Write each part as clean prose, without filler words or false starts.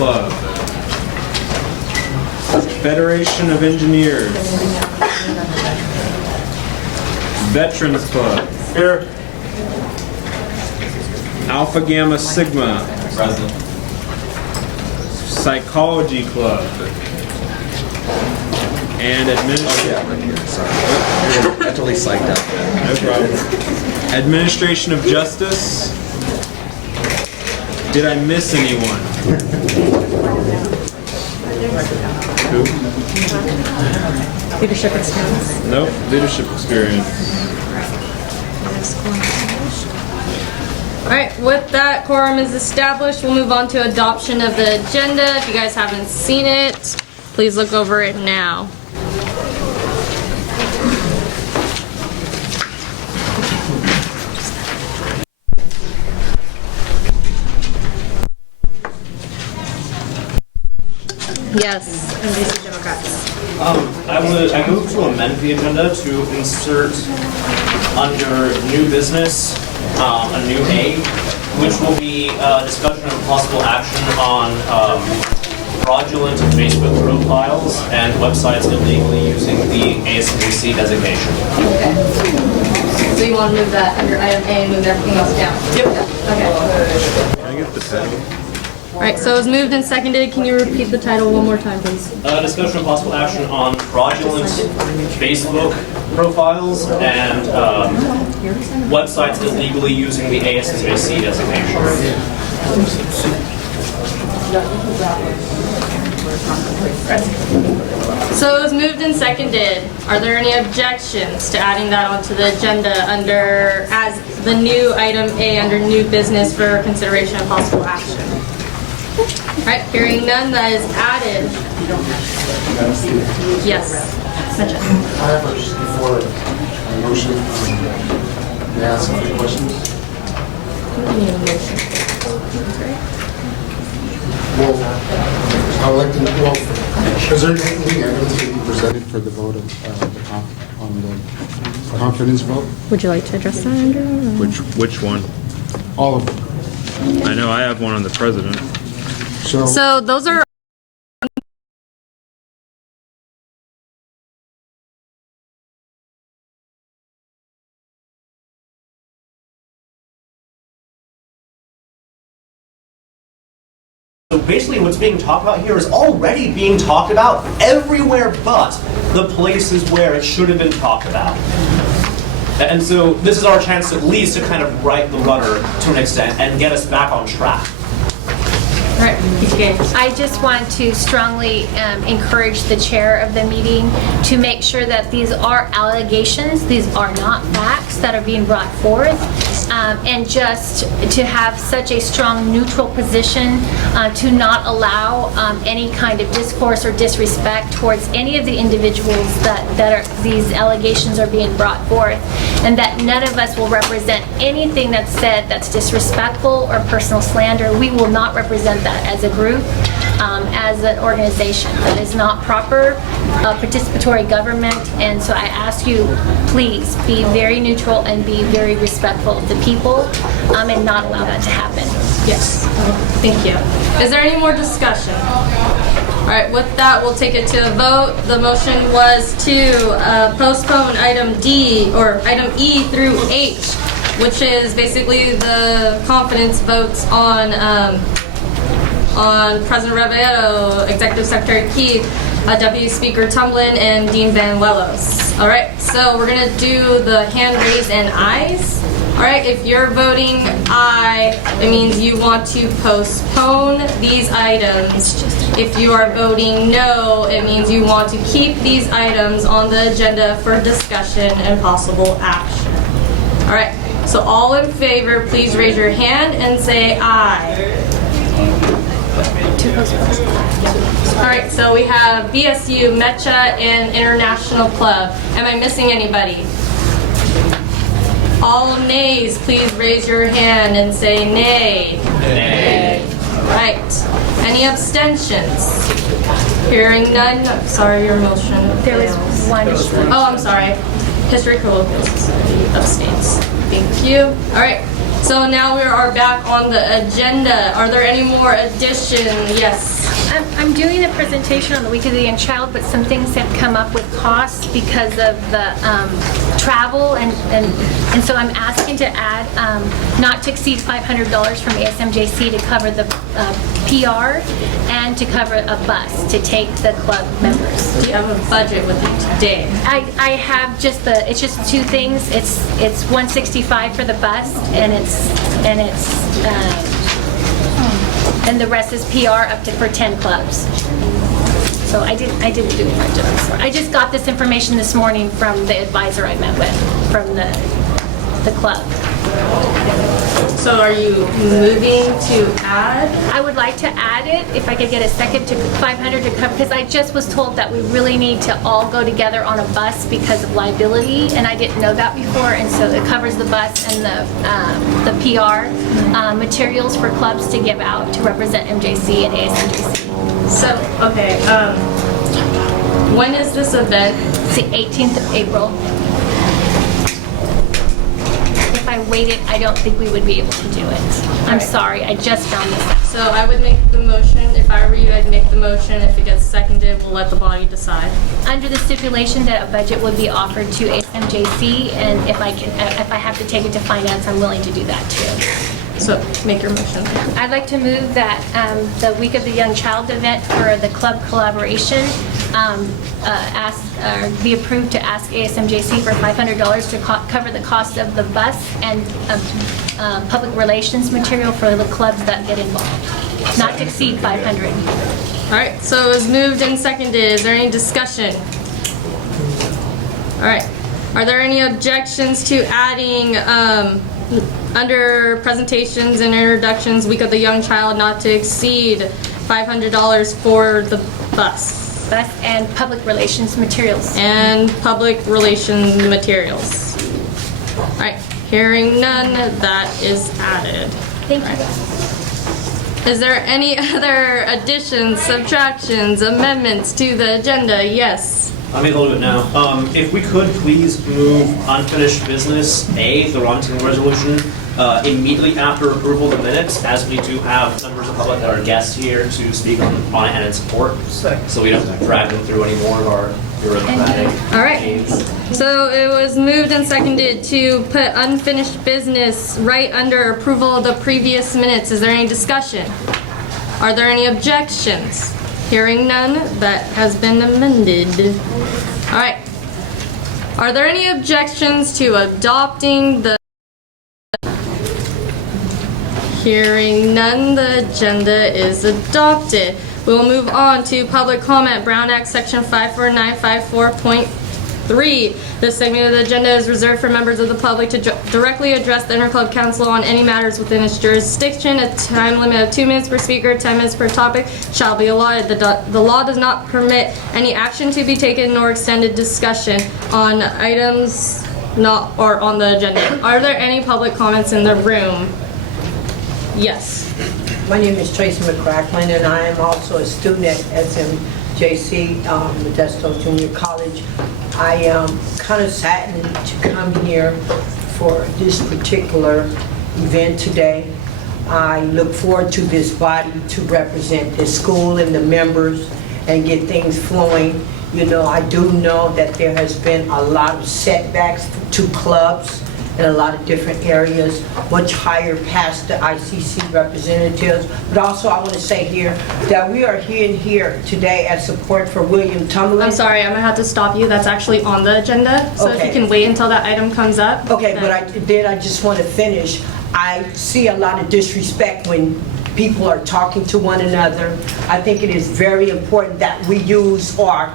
Club, Federation of Engineers, Veterans Club, Here. Alpha Gamma Sigma, Present. Psychology Club, and Yeah, right here. Sorry. I totally psyched up. No problem. Administration of Justice. Did I miss anyone? Who? Leadership experience. Nope. Leadership experience. All right, with that, quorum is established. We'll move on to adoption of the agenda. If you guys haven't seen it, please look over it now. Yes, and these are Democrats. I move to amend the agenda to insert under new business, a new A, which will be discussion of possible action on fraudulent Facebook profiles and websites illegally using the ASMBC designation. Okay. So you want to move that under item A and move everything else down? Yep. Okay. Can I get the title? All right, so it was moved and seconded. Can you repeat the title one more time, please? Discussion of possible action on fraudulent Facebook profiles and websites illegally using the ASMBC designation. So it was moved and seconded. Are there any objections to adding that onto the agenda under as the new item A under new business for consideration of possible action? All right, hearing none, that is added. Yes. Mitchell. I have before a motion, may I ask some questions? Well, I would like to know, is there any evidence to be presented for the vote of on the confidence vote? Would you like to address that, Andrew? Which one? All of them. I know I have one on the president. So those are So basically what's being talked about here is already being talked about everywhere but the places where it should have been talked about. And so this is our chance at least to kind of right the rudder to an extent and get us back on track. right. I just want to strongly encourage the chair of the meeting to make sure that these are allegations, these are not facts that are being brought forth, and just to have such a strong neutral position to not allow any kind of discourse or disrespect towards any of the individuals that are these allegations are being brought forth, and that none of us will represent anything that's said that's disrespectful or personal slander. We will not represent that as a group, as an organization. That is not proper participatory government, and so I ask you, please be very neutral and be very respectful of the people, and not allow that to happen. Yes. Thank you. Is there any more discussion? All right, with that, we'll take it to a vote. The motion was to postpone item D, or item E through H, which is basically the confidence votes on President Rivero, Executive Secretary Keith, Deputy Speaker Tumblin, and Dean Van Wellos. All right, so we're gonna do the hand raise and ayes. All right, if you're voting aye, it means you want to postpone these items. If you are voting no, it means you want to keep these items on the agenda for discussion and possible action. All right, so all in favor, please raise your hand and say aye. All right, so we have BSU, Mecha, and International Club. Am I missing anybody? All nays, please raise your hand and say nay. Nay. Right. Any abstentions? Hearing none. Sorry, your motion. There was one. Oh, I'm sorry. History Colloquial Society abstains. Thank you. All right. So now we are back on the agenda. Are there any more additions? Yes. I'm doing a presentation on the Week of the Young Child, but some things have come up with costs because of the travel, and so I'm asking to add not to exceed $500 from ASMJC to cover the PR and to cover a bus to take the club members. Do you have a budget with you today? I have it's just two things. It's $165 for the bus, and the rest is PR up to for 10 clubs. So I didn't do a budget, I'm sorry. I just got this information this morning from the advisor I met with from the club. So are you moving to add? I would like to add it, if I could get a second, to 500 to cover, because I just was told that we really need to all go together on a bus because of liability, and I didn't know that before, and so it covers the bus and the PR materials for clubs to give out to represent MJC and ASMJC. So, okay, when is this event? It's the 18th of April. If I waited, I don't think we would be able to do it. I'm sorry, I just found this out. So I would make the motion, if I were you, I'd make the motion. If it gets seconded, we'll let the body decide. Under the stipulation that a budget would be offered to ASMJC, and if I have to take it to finance, I'm willing to do that too. So make your motion. I'd like to move that the Week of the Young Child event for the club collaboration be approved to ask ASMJC for $500 to cover the cost of the bus and public relations material for the clubs that get involved, not to exceed $500. All right, so it was moved and seconded. Is there any discussion? All right. Are there any objections to adding under presentations and introductions, Week of the Young Child, not to exceed $500 for the bus? Bus and public relations materials. And public relations materials. All right, hearing none, that is added. Thank you. Is there any other additions, subtractions, amendments to the agenda? Yes. I'll make a little bit now. If we could please move unfinished business A, the Ronson resolution, immediately after approval of the minutes, as we do have members of the public that are guests here to speak on it and in support. So we don't have to drag them through any more of our bureaucratic. All right. So it was moved and seconded to put unfinished business right under approval of the previous minutes. Is there any discussion? Are there any objections? Hearing none, that has been amended. All right. Are there any objections to adopting the... Hearing none, the agenda is adopted. We will move on to public comment. Brown Act Section 54954.3. This segment of the agenda is reserved for members of the public to directly address the Interclub Council on any matters within its jurisdiction. A time limit of 2 minutes per speaker, 10 minutes per topic shall be allotted. The law does not permit any action to be taken nor extended discussion on items not or on the agenda. Are there any public comments in the room? Yes. My name is Tracy McCracklin, and I am also a student at SMJC, Modesto Junior College. I am kind of saddened to come here for this particular event today. I look forward to this body to represent the school and the members and get things flowing. You know, I do know that there has been a lot of setbacks to clubs in a lot of different areas, much higher past the ICC representatives. But also I want to say here that we are here today as support for William Tumlin. I'm sorry, I'm gonna have to stop you. That's actually on the agenda. So if Okay. you can wait until that item comes up. Okay, then- but I just want to finish. I see a lot of disrespect when people are talking to one another. I think it is very important that we use our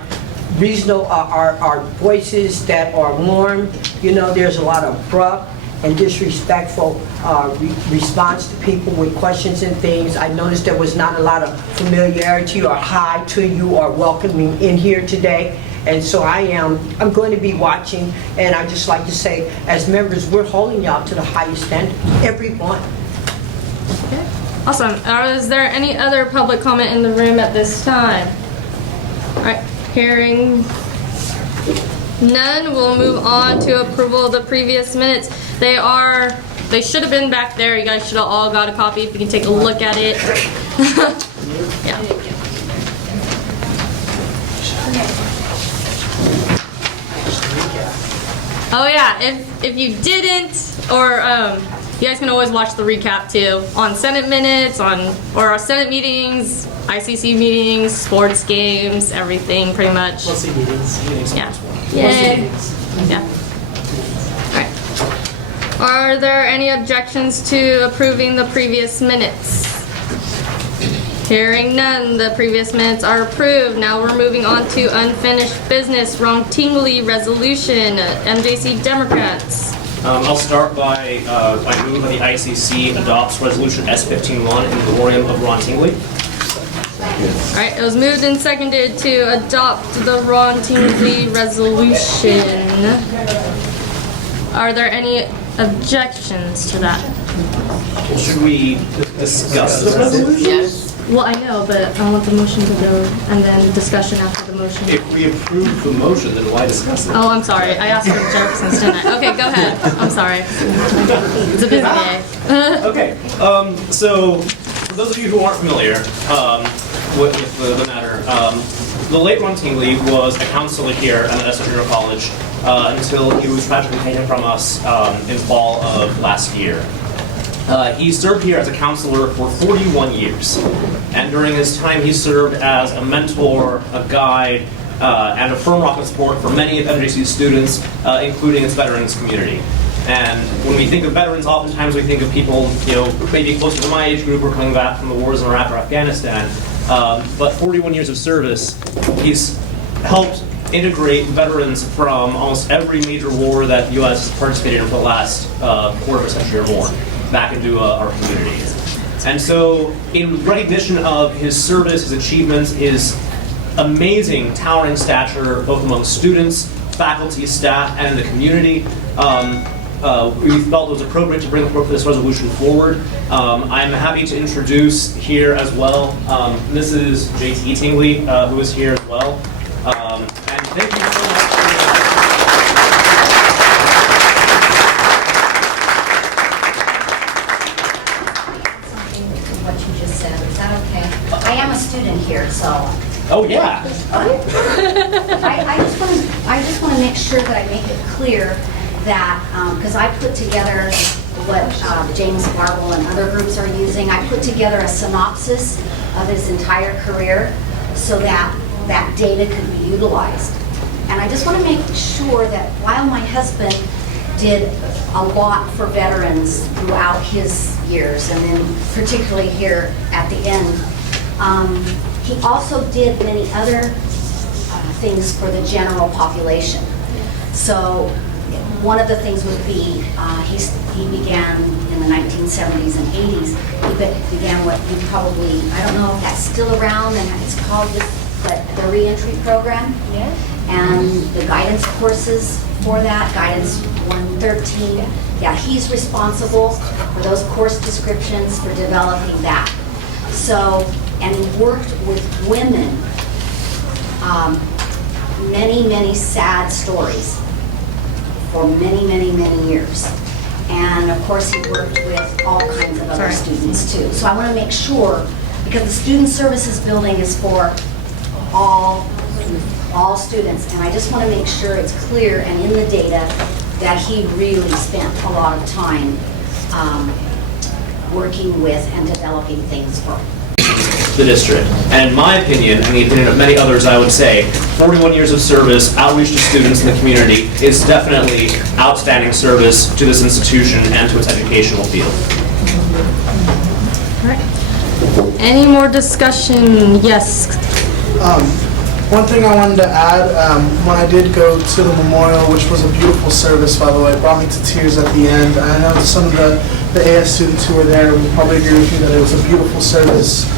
reasonable, our voices that are warm. You know, there's a lot of abrupt and disrespectful response to people with questions and things. I noticed there was not a lot of familiarity or hi to you or welcoming in here today. And so I'm going to be watching, and I just like to say, as members, we're holding y'all to the highest standard, everyone. Okay. Awesome. Is there any other public comment in the room at this time? All right. Hearing none, we'll move on to approval of the previous minutes. They are They should have been back there. You guys should have all got a copy if you can take a look at it. Yeah. Oh yeah, if you didn't, or you guys can always watch the recap too on Senate minutes, or our Senate meetings, ICC meetings, sports games, everything pretty much. Let's see meetings. Yeah. Yay. Yeah. All right. Are there any objections to approving the previous minutes? Hearing none, the previous minutes are approved. Now we're moving on to unfinished business, wrongtingly resolution, MJC Democrats. I'll start by, I move that the ICC adopts Resolution S-15-1 in memoriam of Ron Tingley. All right, it was moved and seconded to adopt the wrongtingly resolution. Are there any objections to that? Should we discuss the resolution? Yes. Well, I know, but I want the motion to go and then discussion after the motion. If we approve the motion, then why discuss it? Oh, I'm sorry. I asked for Jefferson's, didn't I? Okay, go ahead. I'm sorry. It's a busy day. Okay, so for those of you who aren't familiar with the matter, the late Ron Tingley was a counselor here at Modesto Junior College until he was tragically taken from us in fall of last year. He served here as a counselor for 41 years, and during his time he served as a mentor, a guide, and a firm rock of support for many of MJC's students, including its veterans community. And when we think of veterans, oftentimes we think of people, maybe closer to my age group who are coming back from the wars in Iraq or Afghanistan. But 41 years of service, he's helped integrate veterans from almost every major war that the U.S. has participated in for the last quarter of a century or more back into our community. And so in recognition of his service, his achievements, his amazing, towering stature, both among students, faculty, staff, and in the community, we felt it was appropriate to bring this resolution forward. I'm happy to introduce here as well, this is JT Tingley, who is here as well. And thank you so much. What you just said, is that okay? I am a student here, so Oh, yeah. I just want to make sure that I make it clear that, because I put together what James Marble and other groups are using, I put together a synopsis of his entire career so that that data could be utilized. And I just want to make sure that while my husband did a lot for veterans throughout his years, and then particularly here at the end, he also did many other things for the general population. So one of the things would be, he began in the 1970s and 80s, he began what you probably, I don't know if that's still around, and it's called the reentry program. Yeah. And the guidance courses for that, guidance 113. Yeah, he's responsible for those course descriptions, for developing that. So, and he worked with women, many sad stories for many years. And of course, he worked with all kinds of other students too. So I want to make sure, because the Student Services Building is for all students, and I just want to make sure it's clear and in the data that he really spent a lot of time working with and developing things for The district. And in my opinion, and the opinion of many others, I would say, 41 years of service, outreach to students in the community is definitely outstanding service to this institution and to its educational field. All right. Any more discussion? Yes. One thing I wanted to add, when I did go to the memorial, which was a beautiful service, by the way, it brought me to tears at the end. I know some of the AS students who were there will probably agree with me that it was a beautiful service.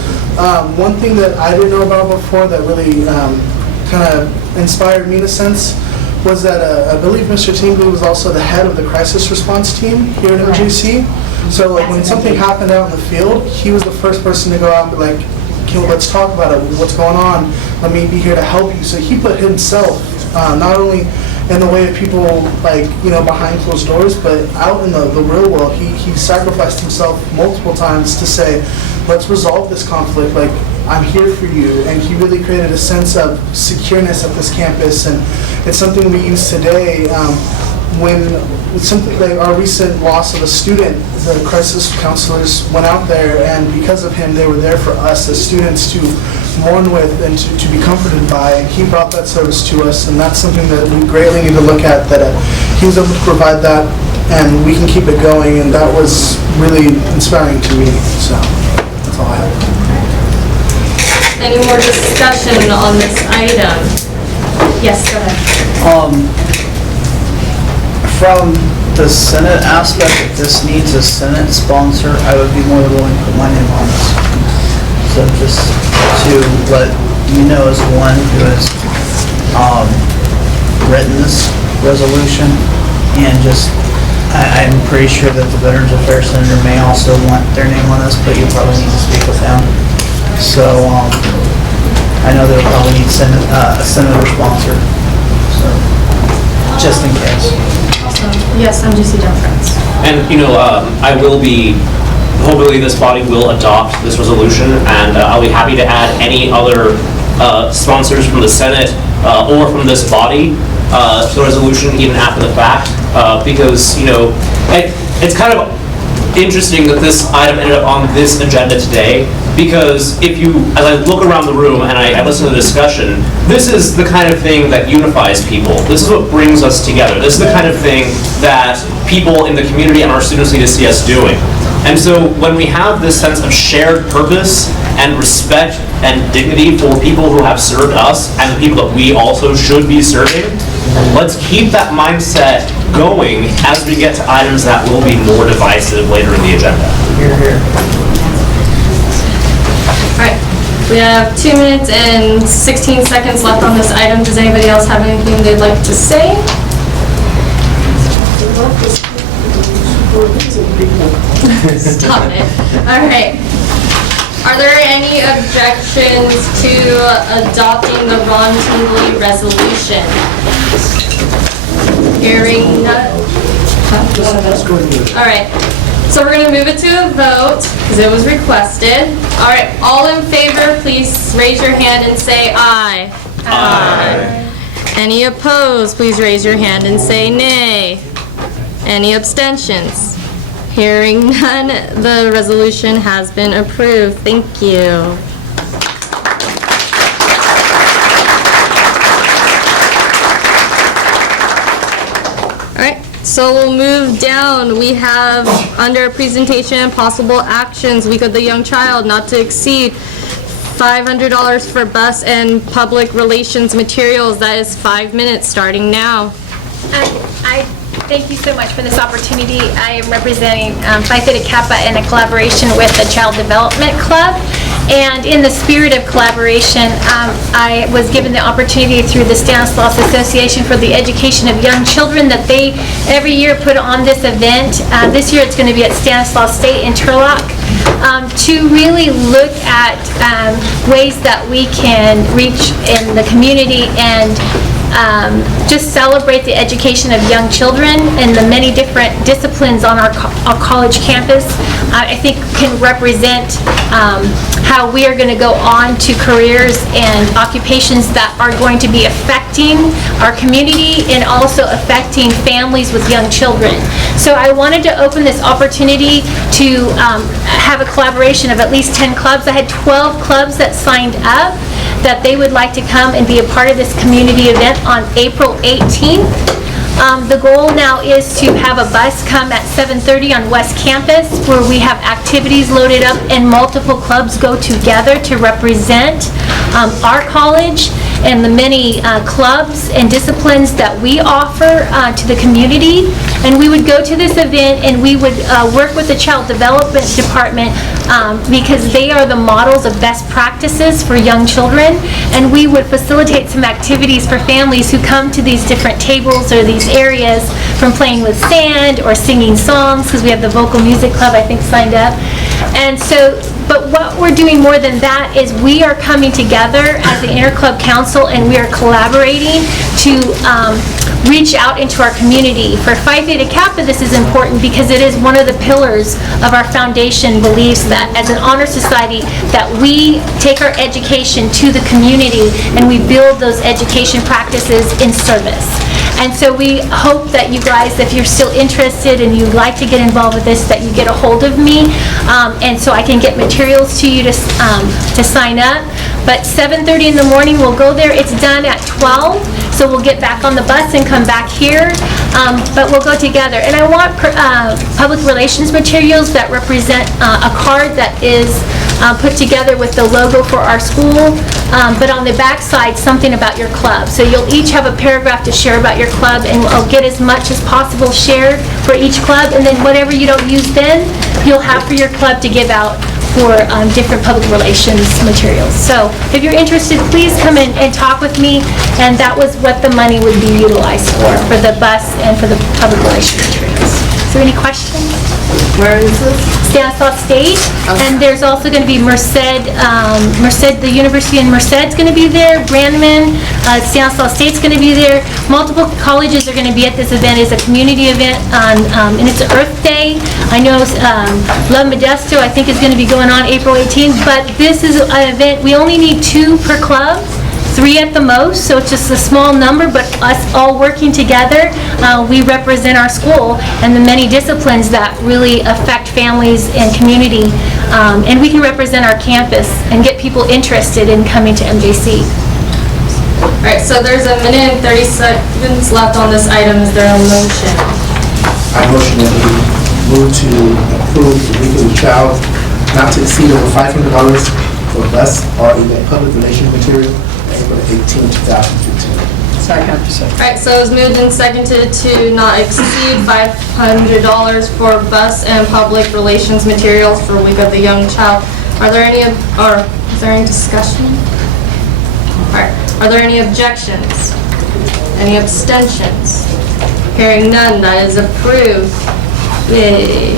One thing that I didn't know about before that really kind of inspired me in a sense was that I believe Mr. Tingley was also the head of the crisis response team here at MJC. So like when something happened out in the field, he was the first person to go out and be like, okay, well, let's talk about it. What's going on? Let me be here to help you. So he put himself not only in the way of people, like, you know, behind closed doors, but out in the real world, he sacrificed himself multiple times to say, let's resolve this conflict, like, I'm here for you. And he really created a sense of secureness at this campus, and it's something we use today. When something like our recent loss of a student, the crisis counselors went out there, and because of him, they were there for us as students to mourn with and to be comforted by. And he brought that service to us, and that's something that we greatly need to look at, that he was able to provide that, and we can keep it going, and that was really inspiring to me. So that's all I have. Any more discussion on this item? Yes, go ahead. From the Senate aspect, if this needs a Senate sponsor, I would be more than willing to put my name on this. So just to let you know, as one who has written this resolution, and just, I'm pretty sure that the Veterans Affairs Senator may also want their name on this, but you probably need to speak with them. So I know they'll probably need a senator sponsor, so just in case. Yes, MGC Democrats. And, you know, hopefully this body will adopt this resolution, and I'll be happy to add any other sponsors from the Senate or from this body to the resolution even after the fact, because, you know, it's kind of interesting that this item ended up on this agenda today, because as I look around the room and I listen to the discussion, this is the kind of thing that unifies people. This is what brings us together. This is the kind of thing that people in the community and our students need to see us doing. And so when we have this sense of shared purpose and respect and dignity for people who have served us and the people that we also should be serving, let's keep that mindset going as we get to items that will be more divisive later in the agenda. Here, here. All right, we have 2 minutes and 16 seconds left on this item. Does anybody else have anything they'd like to say? Stop it. All right. Are there any objections to adopting the Ron Tingley resolution? Hearing none. All right. So we're going to move it to a vote because it was requested. All right. All in favor, please raise your hand and say aye. Aye. Any opposed, please raise your hand and say nay. Any abstentions? Hearing none, the resolution has been approved. Thank you. All right, so we'll move down. We have under presentation and possible actions, week of the young child, not to exceed $500 for bus and public relations materials. That is 5 minutes starting now. I thank you so much for this opportunity. I am representing Phi Theta Kappa in a collaboration with the Child Development Club. And in the spirit of collaboration, I was given the opportunity through the Stanislaus Association for the Education of Young Children that they every year put on this event. This year it's going to be at Stanislaus State in Turlock, to really look at ways that we can reach in the community and just celebrate the education of young children and the many different disciplines on our college campus. I think can represent how we are going to go on to careers and occupations that are going to be affecting our community and also affecting families with young children. So I wanted to open this opportunity to have a collaboration of at least 10 clubs. I had 12 clubs that signed up that they would like to come and be a part of this community event on April 18th. The goal now is to have a bus come at 7:30 on West Campus where we have activities loaded up and multiple clubs go together to represent our college and the many clubs and disciplines that we offer to the community. And we would go to this event and we would work with the Child Development Department because they are the models of best practices for young children. And we would facilitate some activities for families who come to these different tables or these areas, from playing with sand or singing songs, because we have the Vocal Music Club, I think, signed up. And so, but what we're doing more than that is we are coming together as the Interclub Council and we are collaborating to reach out into our community. For Phi Theta Kappa, this is important because it is one of the pillars of our foundation beliefs that as an honor society that we take our education to the community and we build those education practices in service. And so we hope that you guys, if you're still interested and you'd like to get involved with this, that you get a hold of me, and so I can get materials to you to sign up. But 7:30 in the morning, we'll go there. It's done at 12, so we'll get back on the bus and come back here. But we'll go together. And I want public relations materials that represent a card that is put together with the logo for our school, but on the back side, something about your club. So you'll each have a paragraph to share about your club, and I'll get as much as possible shared for each club, and then whatever you don't use then, you'll have for your club to give out for different public relations materials. So if you're interested, please come in and talk with me, and that was what the money would be utilized for the bus and for the public relations materials. Is there any questions? Where is this? Stanislaus State, and there's also going to be Merced, the University in Merced's going to be there, Brandman, Stanislaus State's going to be there. Multiple colleges are going to be at this event. It's a community event, and it's Earth Day. I know Love Modesto, I think, is going to be going on April 18th, but this is an event, we only need 2 per club. 3 at the most, so it's just a small number, but us all working together, we represent our school and the many disciplines that really affect families and community, and we can represent our campus and get people interested in coming to MJC. All right, so there's a minute and 30 seconds left on this item. Is there a motion? I motion that we move to approve the weekly child not to exceed over $500 for bus or event public relations material, April 18, 2015. Second. All right, so it was moved and seconded to not exceed $500 for bus and public relations materials for Week of the Young Child. Are there any, is there any discussion? All right, are there any objections? Any abstentions? Hearing none, that is approved. Yay.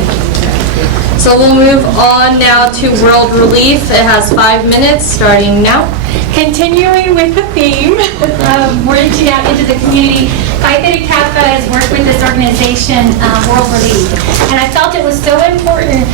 So we'll move on now to World Relief. It has 5 minutes, starting now. Continuing with the theme of reaching out into the community, Phi Theta Kappa has worked with this organization, World Relief. And I felt it was so important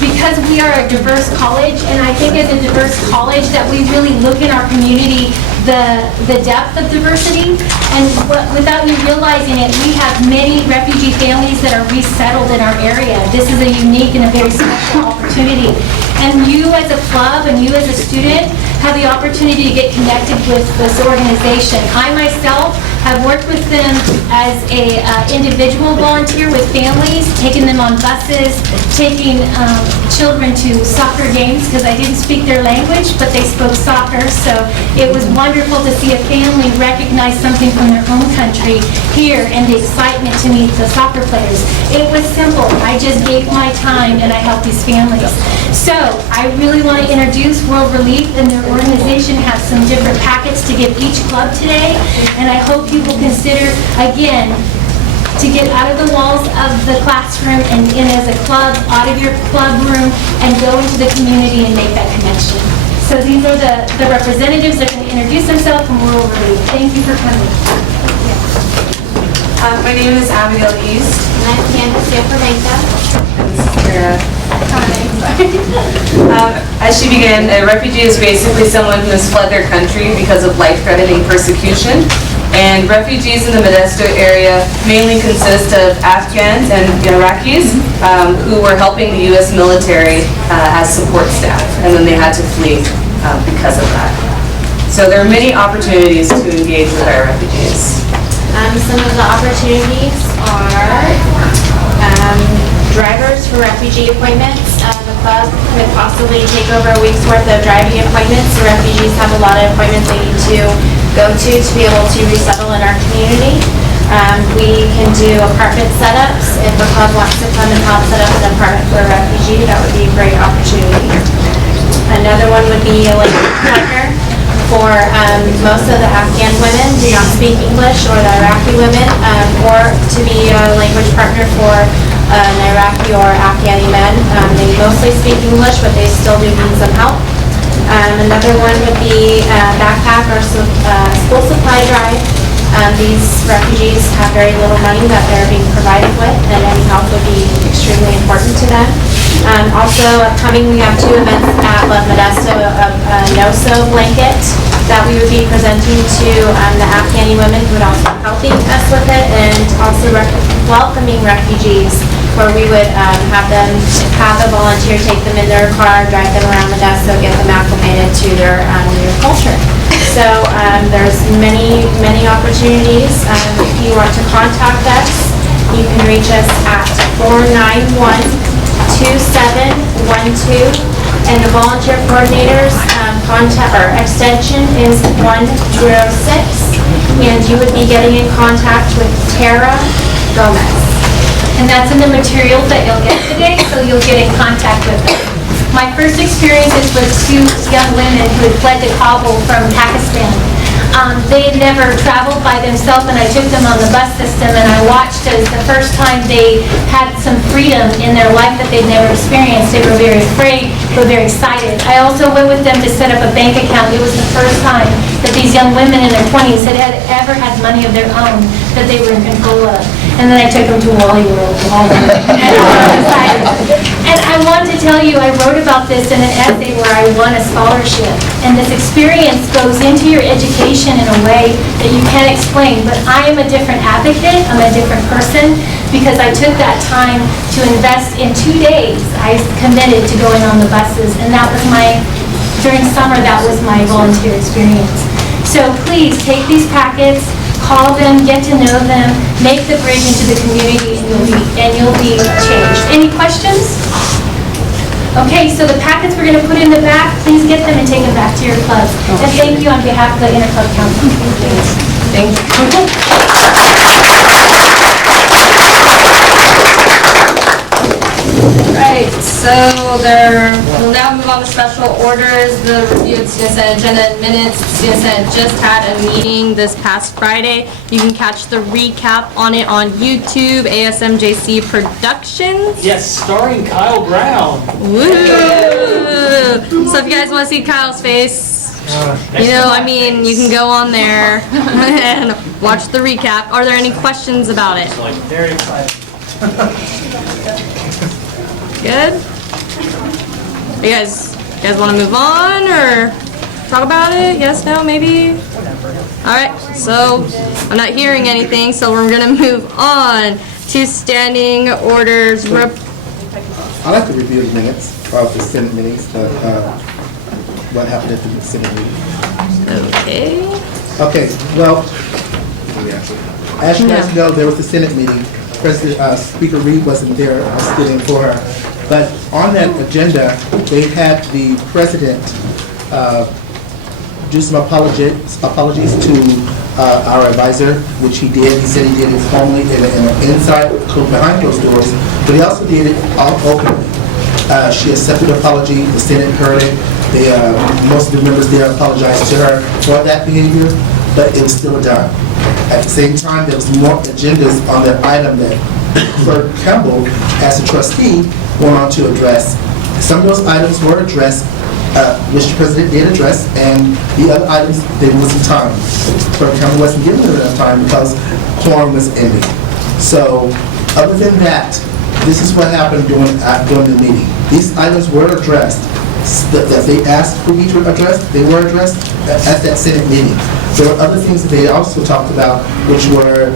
because we are a diverse college, and I think as a diverse college that we really look in our community the depth of diversity, and without you realizing it, we have many refugee families that are resettled in our area. This is a unique and a very special opportunity. And you as a club and you as a student have the opportunity to get connected with this organization. I myself have worked with them as a individual volunteer with families, taking them on buses, taking children to soccer games because I didn't speak their language, but they spoke soccer. So it was wonderful to see a family recognize something from their own country here and the excitement to meet the soccer players. It was simple. I just gave my time and I helped these families. So I really want to introduce World Relief, and their organization has some different packets to give each club today, and I hope you will consider, again, to get out of the walls of the classroom and in as a club, out of your club room, and go into the community and make that connection. So these are the representatives that are going to introduce themselves from World Relief. Thank you for coming. My name is Abigail East. And I'm Candace Yokovenka. As she began, a refugee is basically someone who has fled their country because of life-threatening persecution. And refugees in the Modesto area mainly consist of Afghans and Iraqis who were helping the U.S. military as support staff, and then they had to flee because of that. So there are many opportunities to engage with our refugees. Some of the opportunities are drivers for refugee appointments. The club could possibly take over a week's worth of driving appointments. The refugees have a lot of appointments they need to go to be able to resettle in our community. We can do apartment setups. If a club wants to come and help set up an apartment for a refugee, that would be a great opportunity. Another one would be a language partner. For most of the Afghan women do not speak English, or the Iraqi women, or to be a language partner for an Iraqi or Afghani men. They mostly speak English, but they still do need some help. Another one would be backpack or school supply drive. These refugees have very little money that they're being provided with, and any help would be extremely important to them. Also, upcoming, we have 2 events at Love Modesto, a no-sew blanket that we would be presenting to the Afghani women who would also be helping us with it, and also welcoming refugees, where we would have a volunteer take them in their car, drive them around Modesto, get them acclimated to their new culture. So there's many opportunities. If you want to contact us, you can reach us at 491-2712, and the volunteer coordinator's extension is 106, and you would be getting in contact with Tara Gomez. And that's in the materials that you'll get today, so you'll get in contact with them. My first experiences with 2 young women who had fled to Kabul from Pakistan. They had never traveled by themselves, and I took them on the bus system, and I watched as the first time they had some freedom in their life that they'd never experienced. They were very afraid, they were very excited. I also went with them to set up a bank account. It was the first time that these young women in their 20s had ever had money of their own that they were in control of. And then I took them to Wally World. And I want to tell you, I wrote about this in an essay where I won a scholarship. And this experience goes into your education in a way that you can't explain. But I am a different advocate, I'm a different person, because I took that time to invest in 2 days. I committed to going on the buses, and that was during summer, that was my volunteer experience. So please take these packets, call them, get to know them, make the bridge into the community, and you'll be changed. Any questions? Okay, so the packets we're going to put in the back, please get them and take them back to your club. And thank you on behalf of the Interclub Council. Thank you. Right, so we'll now move on to special orders. The reviewed Student Senate agenda and minutes. The Student Senate just had a meeting this past Friday. You can catch the recap on it on YouTube, ASMJC Productions. Yes, starring Kyle Brown. Woo! So if you guys want to see Kyle's face, you can go on there and watch the recap. Are there any questions about it? Very excited. Good? You guys want to move on or talk about it? Yes, no, maybe? Alright, so I'm not hearing anything, so we're going to move on to standing orders. I'd like to review the minutes of the Senate meetings, what happened at the Senate meeting. Okay, well, as you guys know, there was a Senate meeting. Speaker Reed wasn't there, I was sitting for her. But on that agenda, they had the president do some apologies to our advisor, which he did. He said he did it formally inside, behind closed doors, but he also did it all openly. She accepted the apology, the Senate heard it. Most of the members there apologized to her for that behavior, but it was still done. At the same time, there was more agendas on that item that Clerk Campbell, as a trustee, went on to address. Some of those items were addressed, which the president did address, and the other items, there wasn't time. Clerk Campbell wasn't given enough time because quorum was ending. So, other than that, this is what happened during the meeting. These items were addressed. That they asked for me to address, they were addressed at that Senate meeting. There were other things that they also talked about, which were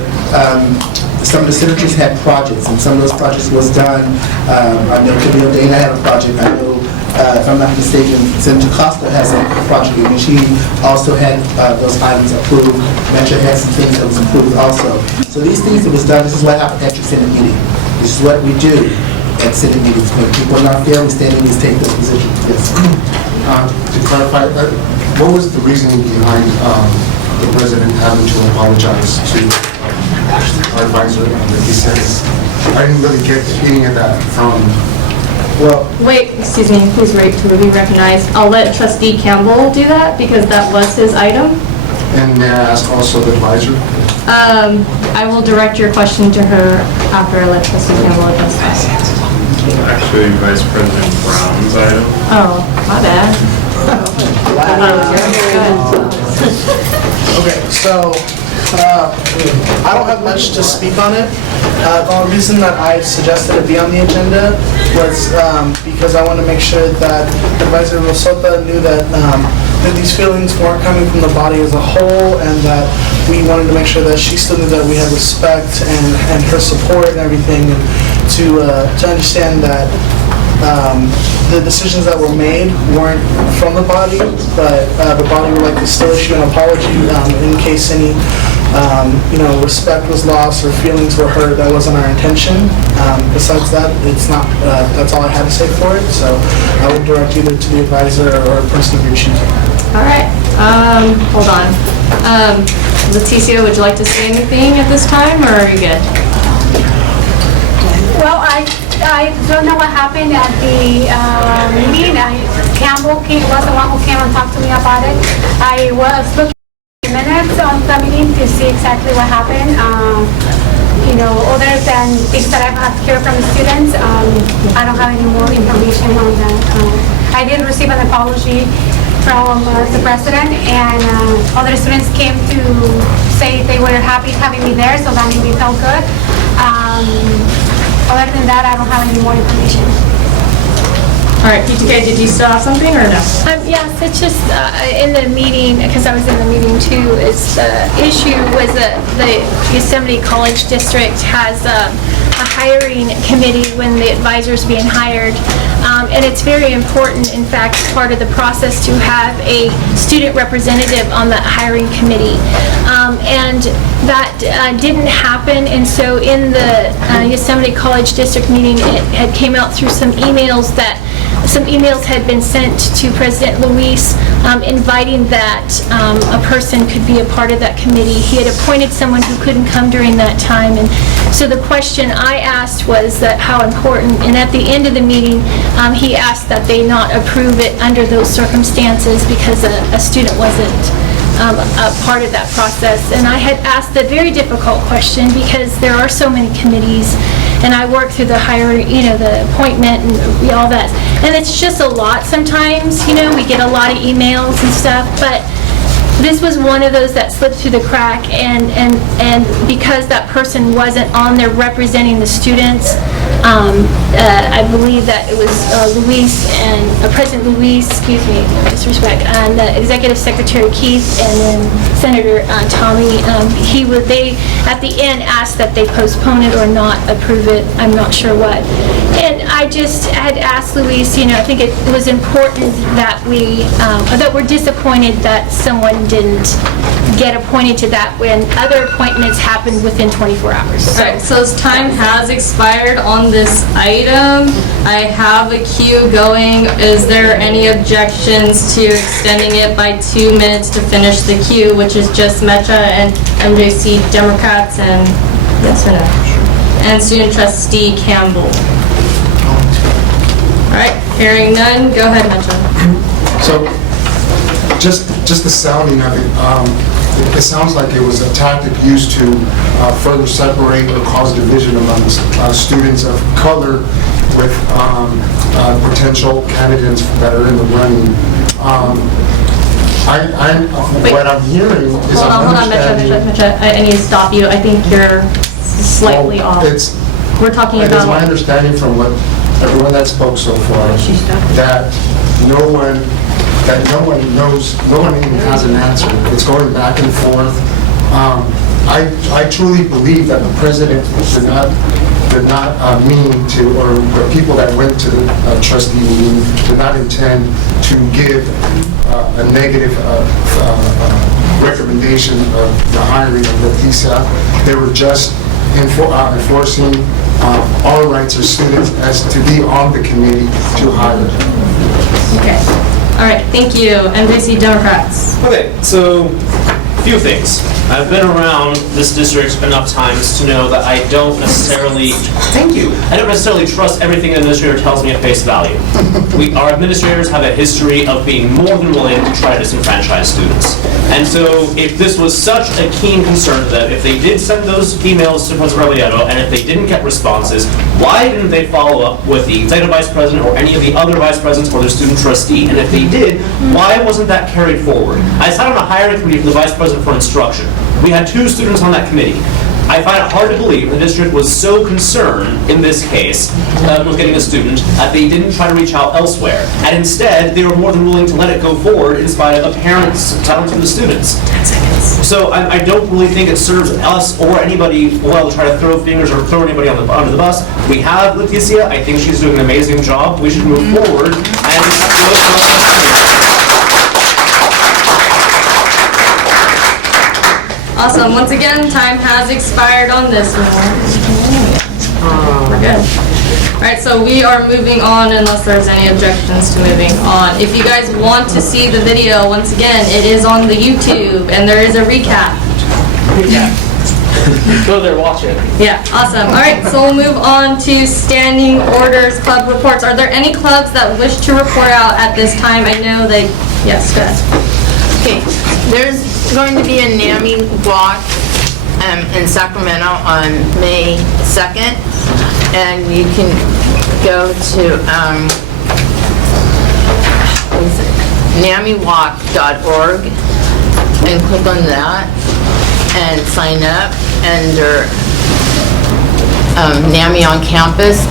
some of the senators had projects, and some of those projects was done. I know Camille Dana had a project. I know, if I'm not mistaken, Senator Costa has a project, and she also had those items approved. Metro had some things that was approved also. So these things that was done, this is what happened at your Senate meeting. This is what we do at Senate meetings. When people are not there, we stand and we take those positions. Yes. To clarify, what was the reasoning behind the president having to apologize to our advisor? He says, I didn't really get any of that from. Well, wait, excuse me, please wait to be recognized. I'll let Trustee Campbell do that because that was his item. And may I ask also the advisor? I will direct your question to her after I let Trustee Campbell address that. Actually, Vice President Brown's item. Oh, my bad. Okay, so I don't have much to speak on it. The only reason that I suggested it be on the agenda was because I want to make sure that Advisor Rosota knew that these feelings weren't coming from the body as a whole, and that we wanted to make sure that she still knew that we had respect and her support and everything, and to understand that the decisions that were made weren't from the body, but the body would like to still issue an apology in case any respect was lost or feelings were hurt. That wasn't our intention. Besides that, it's not. That's all I had to say for it. So I would direct either to the advisor or a person of your choosing. All right, hold on. Leticia, would you like to say anything at this time, or are you good? Well, I don't know what happened at the meeting. Campbell was the one who came and talked to me about it. I was looking at minutes on the meeting to see exactly what happened. Other than things that I've had to hear from the students, I don't have any more information on that. I did receive an apology from the president, and other students came to say they were happy having me there, so that made me feel good. Other than that, I don't have any more information. All right, PTK, did you still have something or no? Yes, it's just in the meeting, because I was in the meeting too, is the issue was that the Yosemite College District has a hiring committee when the advisor's being hired. And it's very important, in fact, part of the process to have a student representative on that hiring committee. And that didn't happen, and so in the Yosemite College District meeting, it came out through some emails that some emails had been sent to President Luis inviting that a person could be a part of that committee. He had appointed someone who couldn't come during that time, and so the question I asked was that how important, and at the end of the meeting, he asked that they not approve it under those circumstances because a student wasn't a part of that process. And I had asked the very difficult question because there are so many committees, and I work through the hiring, the appointment and all that. And it's just a lot sometimes, we get a lot of emails and stuff, but this was one of those that slipped through the crack, and because that person wasn't on there representing the students, I believe that it was Luis and President Luis, excuse me, disrespect, and Executive Secretary Keith, and then Senator Tommy. They at the end asked that they postpone it or not approve it. I'm not sure what. And I just had asked Luis, I think it was important that we're disappointed that someone didn't get appointed to that when other appointments happened within 24 hours. All right, so time has expired on this item. I have a queue going. Is there any objections to extending it by 2 minutes to finish the queue, which is just Mecha and MJC Democrats and, yes or no? And Student Trustee Campbell. All right, hearing none, go ahead, Mecha. So, just the sounding of it, it sounds like it was a tactic used to further separate or cause division among students of color with potential candidates that are in the running. What I'm hearing is Hold on, Mecha. I need to stop you. I think you're slightly off. We're talking about... It's my understanding from what everyone that spoke so far, that no one knows, no one even has an answer. It's going back and forth. I truly believe that the president did not mean to, or the people that went to the trustee meeting did not intend to give a negative recommendation of the hiring of Leticia. They were just enforcing our rights as students as to be on the committee to hire. Okay. All right, thank you. MJC Democrats. Okay, so a few things. I've been around this district enough times to know that I don't necessarily, I don't necessarily trust everything an administrator tells me at face value. Our administrators have a history of being more than willing to try to disenfranchise students. And so if this was such a keen concern to them, if they did send those emails to President Rebolledo, and if they didn't get responses, why didn't they follow up with the executive vice president or any of the other vice presidents or their student trustee? And if they did, why wasn't that carried forward? I sat on a hiring committee for the vice president wasn't for instruction. We had 2 students on that committee. I find it hard to believe the district was so concerned in this case with getting a student that they didn't try to reach out elsewhere. And instead, they were more than willing to let it go forward in spite of parents telling to the students. So I don't really think it serves us or anybody well to try to throw fingers or throw anybody under the bus. We have Leticia. I think she's doing an amazing job. We should move forward and Awesome. Once again, time has expired on this one. We're good. All right, so we are moving on unless there's any objections to moving on. If you guys want to see the video, once again, it is on the YouTube and there is a recap. Go there, watch it. Yeah, awesome. All right, so we'll move on to standing orders, club reports. Are there any clubs that wish to report out at this time? I know they, yes, go ahead. Okay, there's going to be a NAMI walk in Sacramento on May 2nd, and you can go to NAMIWalk.org and click on that and sign up under NAMI on campus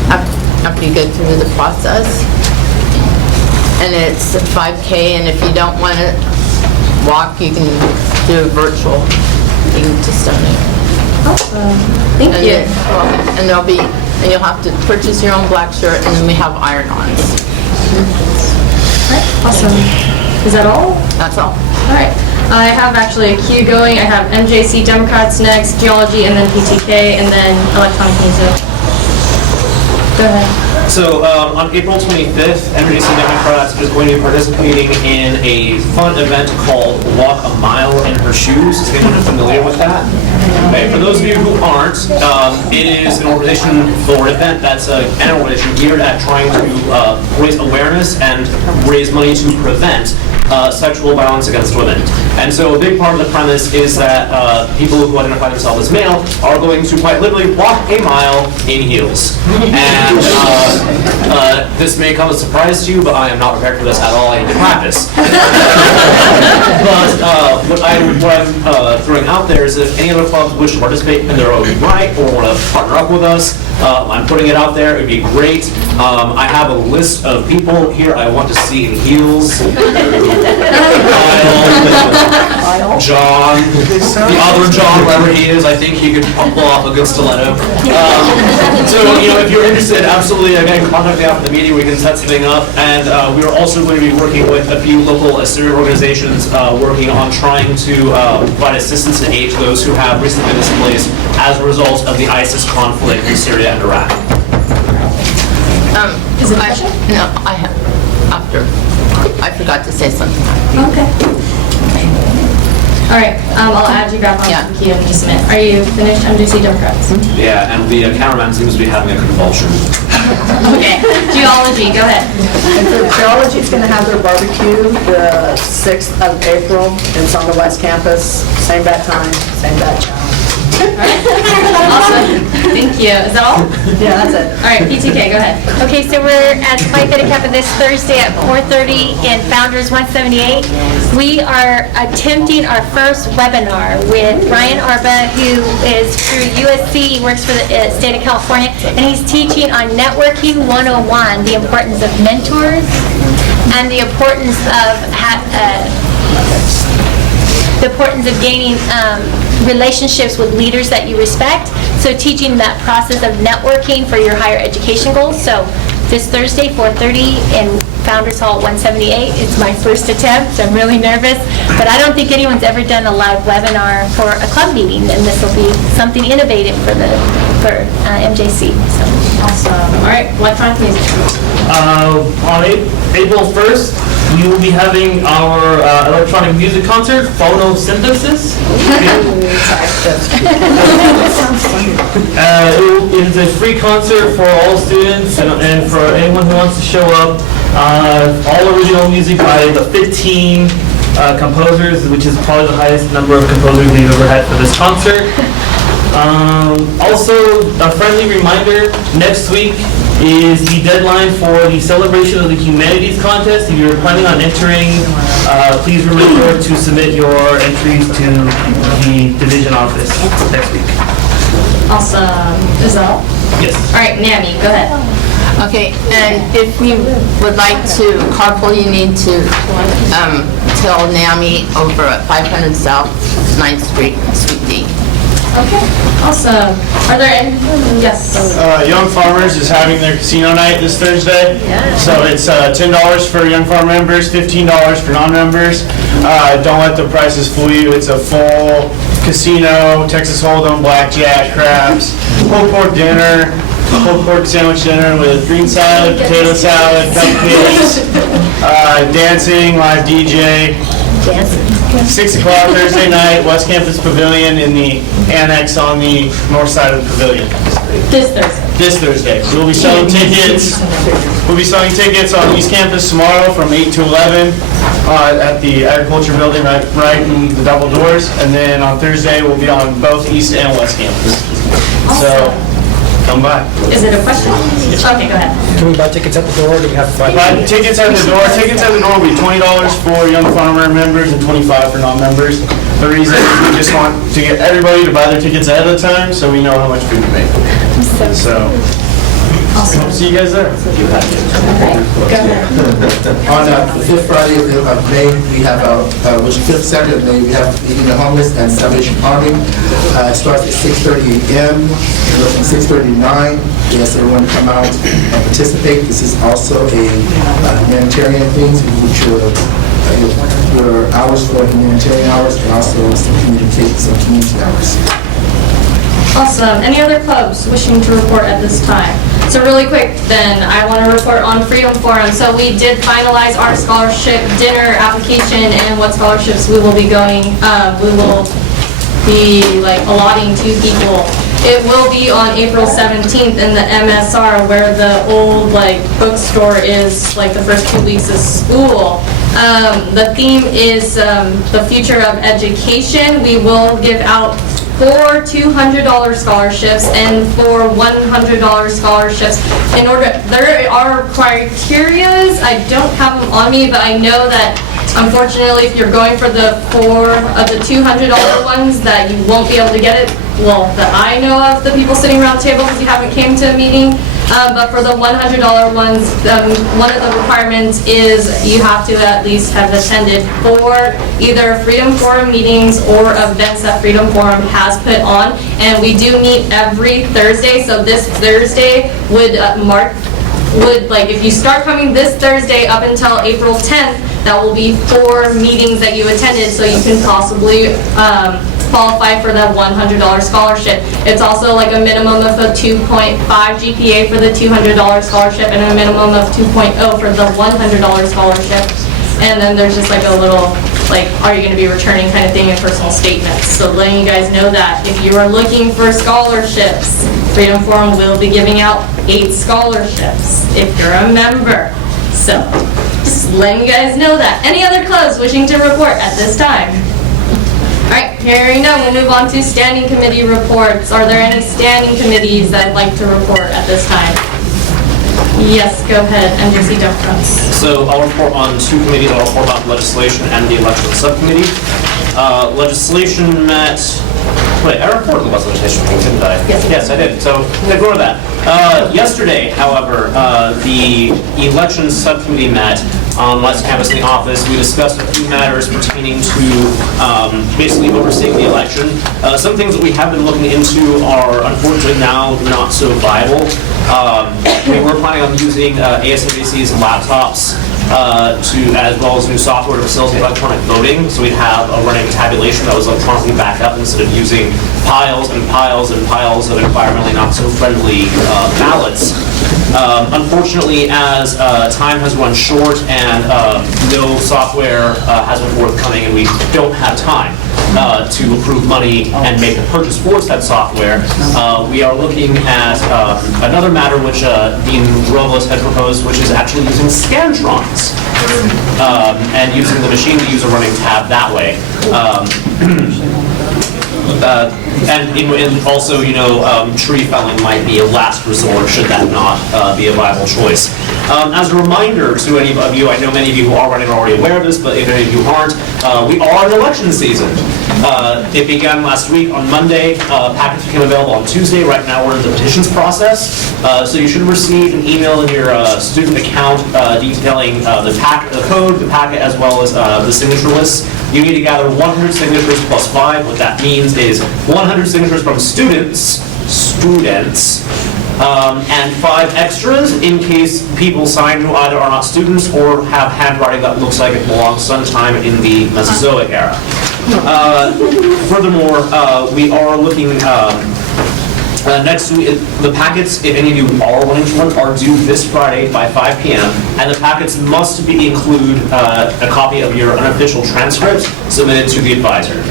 after you go through the process. And it's 5K, and if you don't want to walk, you can do a virtual. You can just donate. Awesome. Thank you. And there'll be, and you'll have to purchase your own black shirt, and then we have iron-ons. Awesome. Is that all? That's all. All right. I have actually a queue going. I have MJC Democrats next, Geology, and then PTK, and then Electronic Music. Go ahead. So on April 25th, MJC Democrats is going to be participating in a fun event called Walk a Mile in Her Shoes. Is anyone familiar with that? Okay, for those of you who aren't, it is an organization or an event that's an organization geared at trying to raise awareness and raise money to prevent sexual violence against women. And so a big part of the premise is that people who identify themselves as male are going to quite literally walk a mile in heels. And this may come as a surprise to you, but I am not prepared for this at all. I need to practice. But what I'm throwing out there is if any other clubs wish to participate in their own right or want to partner up with us, I'm putting it out there. It would be great. I have a list of people here I want to see in heels. John, the other John, wherever he is, I think he could pull off a good stiletto. So, if you're interested, absolutely, again, contact me after the meeting. We can set something up. And we are also going to be working with a few local Assyrian organizations working on trying to provide assistance and aid to those who have recently been displaced as a result of the ISIS conflict in Syria and Iraq. Is it a question? No, I have, after. I forgot to say something. Okay. All right, I'll add you back on the queue in just a minute. Are you finished, MJC Democrats? Yeah, and the cameraman seems to be having a convulsion. Okay, Geology, go ahead. And so Geology is going to have their barbecue the 6th of April. It's on the West Campus, same bat time, same bat channel. Awesome, thank you. Is that all? Yeah, that's it. All right, PTK, go ahead. Okay, so we're at Phi Theta Kappa this Thursday at 4:30 in Founders 178. We are attempting our first webinar with Ryan Arba, who is through USC, he works for the state of California, and he's teaching on Networking 101, the importance of mentors and the importance of gaining relationships with leaders that you respect. So teaching that process of networking for your higher education goals. So this Thursday, 4:30 in Founders Hall 178. It's my first attempt. I'm really nervous, but I don't think anyone's ever done a live webinar for a club meeting, and this will be something innovative for MJC. So awesome. All right, Electronic Music. On April 1st, we will be having our electronic music concert, Photosynthesis. It is a free concert for all students and for anyone who wants to show up. All original music by the 15 composers, which is probably the highest number of composers we've ever had for this concert. Also, a friendly reminder, next week is the deadline for the celebration of the humanities contest. If you're planning on entering, please remember to submit your entries to the division office next week. Awesome. Isabel? Yes. All right, Nami, go ahead. Okay, and if you would like to carpool, you need to tell NAMI over at 500 South 9th Street, Suite D. Okay, awesome. Are there any? Yes. Young Farmers is having their casino night this Thursday. Yeah. So it's $10 for Young Farm members, $15 for non-members. Don't let the prices fool you. It's a full casino, Texas Hold'em, blackjack, craps, pulled pork dinner, pulled pork sandwich dinner with green salad, potato salad, cupcakes, dancing, live DJ. 6 o'clock Thursday night, West Campus Pavilion in the annex on the north side of the pavilion. This Thursday. This Thursday. We'll be selling tickets. We'll be selling tickets on East Campus tomorrow from 8 to 11 at the Agriculture Building right in the double doors. And then on Thursday, we'll be on both East and West Campus. So, come by. Is it a question? Okay, go ahead. Can we buy tickets at the door, or do we have to buy? Buy tickets at the door. Tickets at the door will be $20 for Young Farmer members and $25 for non-members. The reason is we just want to get everybody to buy their tickets ahead of time so we know how much food to make. So, see you guys there. On the fifth Friday of May, we have, which is fifth Saturday of May, we have Feeding the Homeless and Salvation Army. It starts at 6:30 a.m. From 6:30 to 9. We ask everyone to come out and participate. This is also a humanitarian thing, so you put your hours for humanitarian hours and also some community hours. Awesome. Any other clubs wishing to report at this time? So really quick, then, I want to report on Freedom Forum. So we did finalize our scholarship dinner application and what scholarships we will be allotting to people. It will be on April 17th in the MSR, where the old bookstore is the first 2 weeks of school. The theme is the future of education. We will give out 4 $200 scholarships and 4 $100 scholarships. There are criterias. I don't have them on me, but I know that unfortunately, if you're going for the 4 of the $200 ones, that you won't be able to get it. Well, that I know of, the people sitting around the table, because you haven't came to a meeting. But for the $100 ones, one of the requirements is you have to at least have attended 4 either Freedom Forum meetings or events that Freedom Forum has put on. And we do meet every Thursday, so this Thursday would if you start coming this Thursday up until April 10th, that will be 4 meetings that you attended, so you can possibly qualify for the $100 scholarship. It's also a minimum of a 2.5 GPA for the $200 scholarship and a minimum of 2.0 for the $100 scholarship. And then there's just a little, are you going to be returning kind of thing in personal statements. So letting you guys know that if you are looking for scholarships, Freedom Forum will be giving out 8 scholarships if you're a member. So just letting you guys know that. Any other clubs wishing to report at this time? All right, hearing none, we'll move on to standing committee reports. Are there any standing committees that I'd like to report at this time? Yes, go ahead, MJC Democrats. So I'll report on 2 committees. I'll report about legislation and the election subcommittee. Legislation met. Wait, I reported about legislation, didn't I? Yes, I did. So ignore that. Yesterday, however, the elections subcommittee met on West Campus in the office. We discussed a few matters pertaining to basically overseeing the election. Some things that we have been looking into are unfortunately now not so viable. We were planning on using ASABC's laptops as well as new software to facilitate electronic voting, so we'd have a running tabulation that was electronically backed up instead of using piles and piles and piles of environmentally not so friendly ballots. Unfortunately, as time has run short and no software has been forthcoming and we don't have time to approve money and make a purchase for said software, we are looking at another matter which Dean Robles had proposed, which is actually using Scantrons and using the machine to use a running tab that way. And also, tree felling might be a last resort should that not be a viable choice. As a reminder to any of you, I know many of you are already aware of this, but if any of you aren't, we are in election season. It began last week on Monday. Packets became available on Tuesday. Right now we're in the petitions process. So you should receive an email in your student account detailing the code, the packet, as well as the signature list. You need to gather 100 signatures plus 5. What that means is 100 signatures from students, and 5 extras in case people sign who either are not students or have handwriting that looks like it belongs sometime in the Mesozoic era. Furthermore, we are looking next week. The packets, if any of you are wanting to run, are due this Friday by 5 p.m. and the packets must include a copy of your unofficial transcript submitted to the advisor.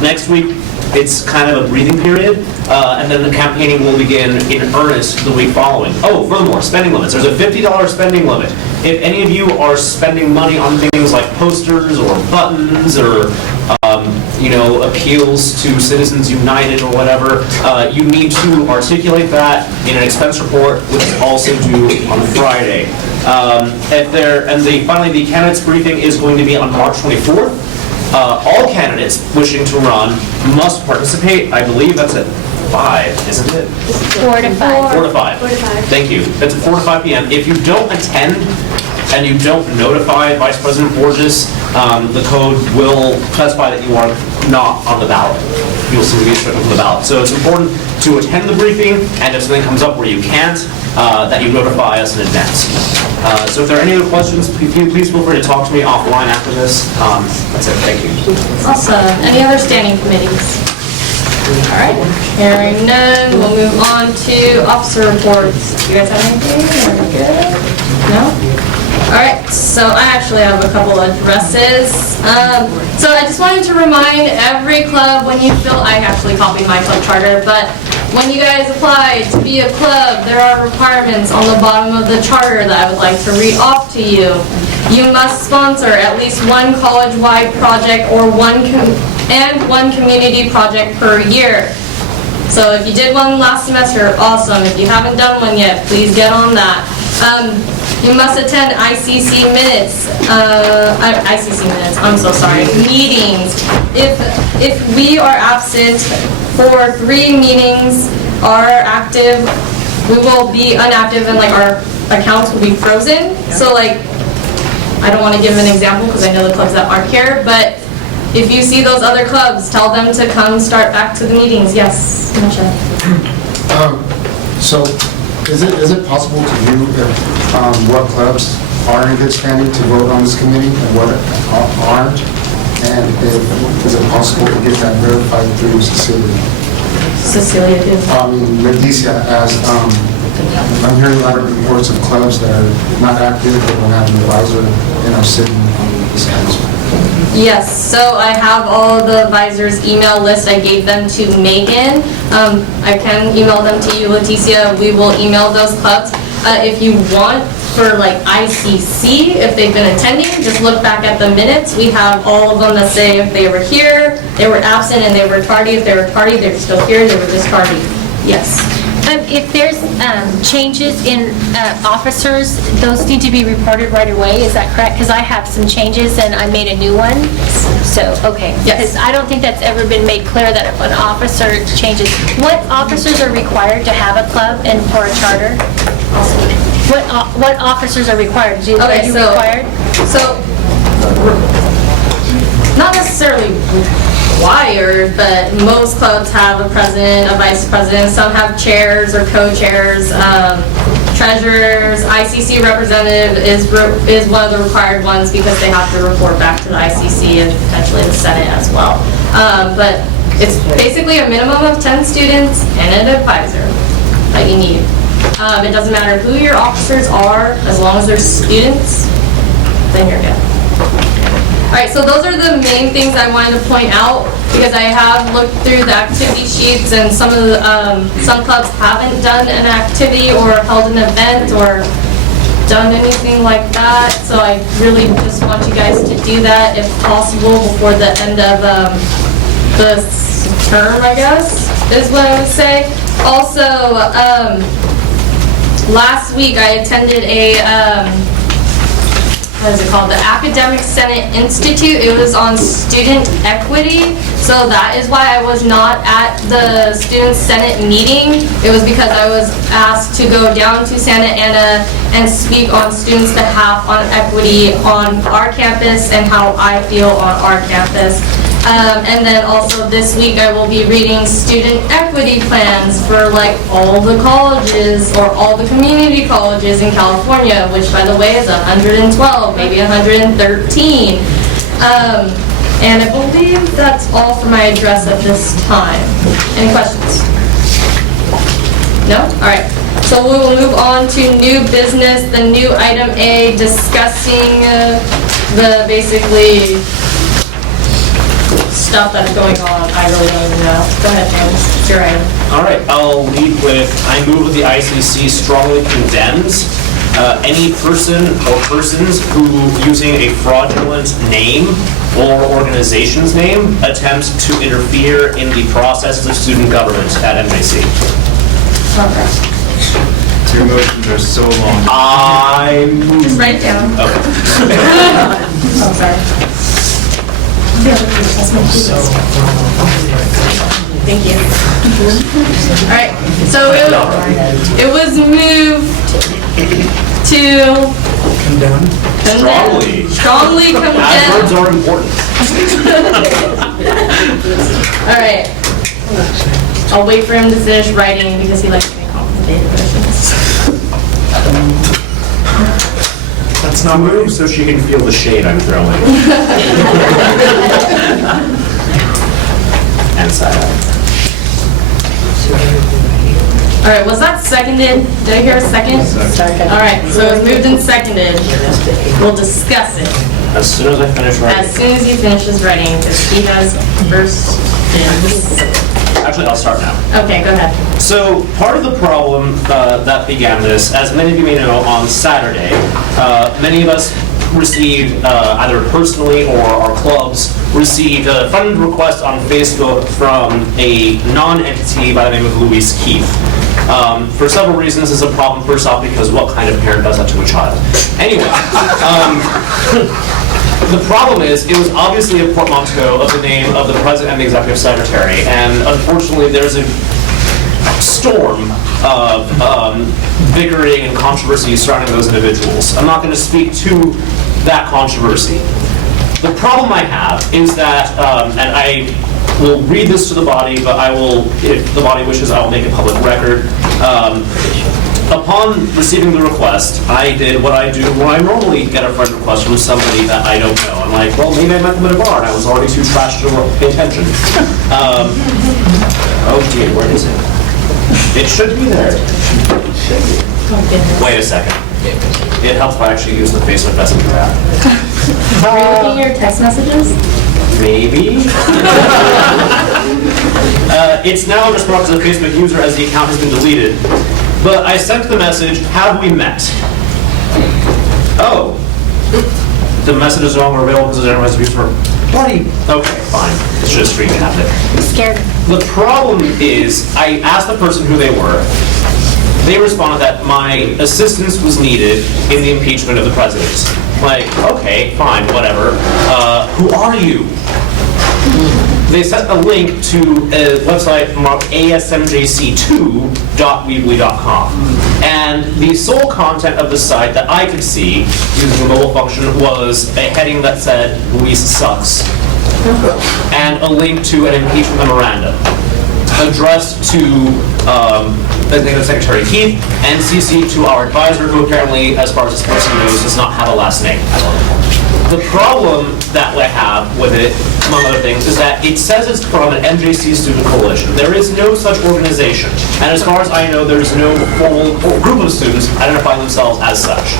Next week, it's kind of a breathing period, and then the campaigning will begin in earnest the week following. Oh, furthermore, spending limits. There's a $50 spending limit. If any of you are spending money on things like posters or buttons or appeals to Citizens United or whatever, you need to articulate that in an expense report, which is also due on Friday. Finally, the candidates briefing is going to be on March 24th. All candidates wishing to run must participate. I believe that's at 5, isn't it? 4 to 5. 4 to 5. 4 to 5. Thank you. It's 4 to 5 p.m. If you don't attend and you don't notify Vice President Borges, the code will specify that you are not on the ballot. You'll simply be stricken from the ballot. So it's important to attend the briefing, and if something comes up where you can't, that you notify us in advance. So if there are any other questions, please feel free to talk to me offline after this. That's it. Thank you. Awesome. Any other standing committees? All right. Hearing none, we'll move on to officer reports. You guys have anything? Are we good? No? All right. So I actually have a couple of addresses. So I just wanted to remind every club when you fill, I actually copied my club charter, but when you guys apply to be a club, there are requirements on the bottom of the charter that I would like to read off to you. You must sponsor at least one college-wide project or one community project per year. So if you did one last semester, awesome. If you haven't done one yet, please get on that. You must attend ICC minutes. I'm so sorry. Meetings. If we are absent for 3 meetings are active, we will be inactive and our accounts will be frozen. So I don't want to give an example because I know the clubs that aren't here, but if you see those other clubs, tell them to come start back to the meetings. Yes, Misha. So, is it possible to view what clubs are in good standing to vote on this committee and what aren't? And is it possible to get that verified through Cecilia? Cecilia too. Leticia, as I'm hearing a lot of reports of clubs that are not active but don't have an advisor and are sitting on this council. Yes, so I have all the advisors' email list. I gave them to Megan. I can email them to you, Leticia. We will email those clubs. If you want, for ICC, if they've been attending, just look back at the minutes. We have all of them that say if they were here, they were absent, and they were tardy. If they were tardy, they were still here, they were just tardy. Yes. If there's changes in officers, those need to be reported right away, is that correct? Because I have some changes and I made a new one. So, okay. Yes. Because I don't think that's ever been made clear that if an officer changes. What officers are required to have a club and for a charter? What officers are required? Are you required? So, not necessarily required, but most clubs have a president, a vice president. Some have chairs or co-chairs, treasurers. ICC representative is one of the required ones because they have to report back to the ICC and potentially the Senate as well. But it's basically a minimum of 10 students and an advisor that you need. It doesn't matter who your officers are, as long as they're students, then you're good. All right, so those are the main things I wanted to point out because I have looked through the activity sheets and some clubs haven't done an activity or held an event or done anything like that, so I really just want you guys to do that if possible before the end of the term, I guess, is what I would say. Also, last week I attended a, what is it called? The Academic Senate Institute. It was on student equity. So that is why I was not at the Student Senate meeting. It was because I was asked to go down to Santa Ana and speak on students' behalf on equity on our campus and how I feel on our campus. And then also this week I will be reading student equity plans for like all the colleges or all the community colleges in California, which by the way is 112, maybe 113. And I believe that's all for my address at this time. Any questions? No? All right. So we will move on to new business, the new item A, discussing the basically stuff that's going on. I really don't even know. Go ahead, James. It's your item. All right, I'll lead with, I move that the ICC strongly condemns any person or persons who, using a fraudulent name or organization's name, attempts to interfere in the processes of student government at MJC. Your motions are so long. Just write it down. Okay. Oh, sorry. Thank you. All right, so it was moved to strongly condemn. Adverbs are important. All right, I'll wait for him to finish writing because he likes to make complicated versions. That's not move so she can feel the shade I'm throwing. And side eye. All right, was that seconded? Did I hear a second? Second. All right, so it was moved and seconded. We'll discuss it As soon as I finish writing. as soon as he finishes writing, because he has first dibs. Actually, I'll start now. Okay, go ahead. So part of the problem that began this, as many of you may know, on Saturday, many of us received, either personally or our clubs, received a friend request on Facebook from a non-entity by the name of Louise Keith. For several reasons, this is a problem. First off, because what kind of parent does that to a child? Anyway, the problem is, it was obviously a portmanteau of the name of the president and the executive secretary, and unfortunately, there's a storm of bickering and controversy surrounding those individuals. I'm not going to speak to that controversy. The problem I have is that, and I will read this to the body, but I will, if the body wishes, I will make a public record. Upon receiving the request, I did what I do when I normally get a friend request from somebody that I don't know. I'm like, well, maybe I met them at a bar and I was already too trashed to pay attention. Oh dear, where is it? It should be there. Wait a second. It helps if I actually use the Facebook Messenger app. Are you looking at your text messages? Maybe. It's now just marked as a Facebook user as the account has been deleted. But I sent the message, have we met? Oh. The message is no longer available because it has to be for buddy. Okay, fine. It's just screen capped it. I'm scared. The problem is, I asked the person who they were. They responded that my assistance was needed in the impeachment of the president. Like, okay, fine, whatever. Who are you? They sent a link to a website marked asmjc2.weebly.com. And the sole content of the site that I could see, using the mobile function, was a heading that said, Louise sucks. And a link to an impeachment memorandum addressed to Executive Secretary Keith and CC to our advisor, who apparently, as far as this person knows, does not have a last name. The problem that I have with it, among other things, is that it says it's from an MJC student coalition. There is no such organization. And as far as I know, there's no formal group of students identifying themselves as such.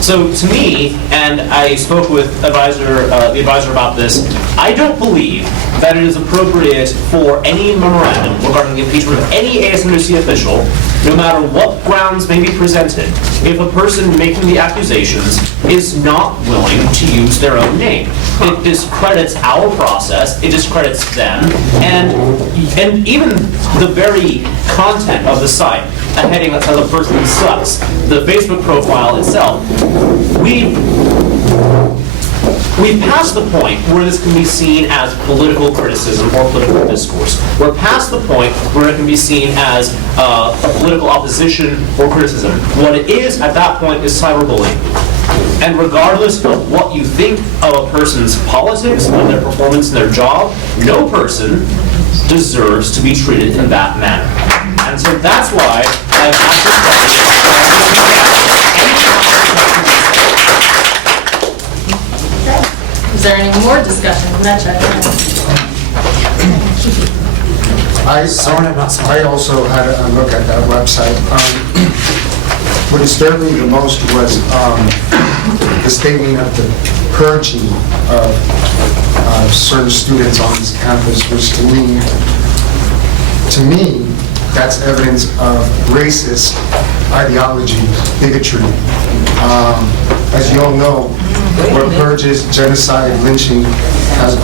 So to me, and I spoke with the advisor about this, I don't believe that it is appropriate for any memorandum regarding the impeachment of any ASMWC official, no matter what grounds may be presented, if a person making the accusations is not willing to use their own name. It discredits our process, it discredits them, and even the very content of the site, a heading that says a person sucks, the Facebook profile itself. We've passed the point where this can be seen as political criticism or political discourse. We're past the point where it can be seen as a political opposition or criticism. What it is at that point is cyberbullying. And regardless of what you think of a person's politics, of their performance in their job, no person deserves to be treated in that manner. And so that's why I've asked this Is there any more discussion? I also had a look at that website. What disturbed me the most was the statement of the purging of certain students on this campus, which to me, that's evidence of racist ideology, bigotry. As you all know, what purges, genocide, lynching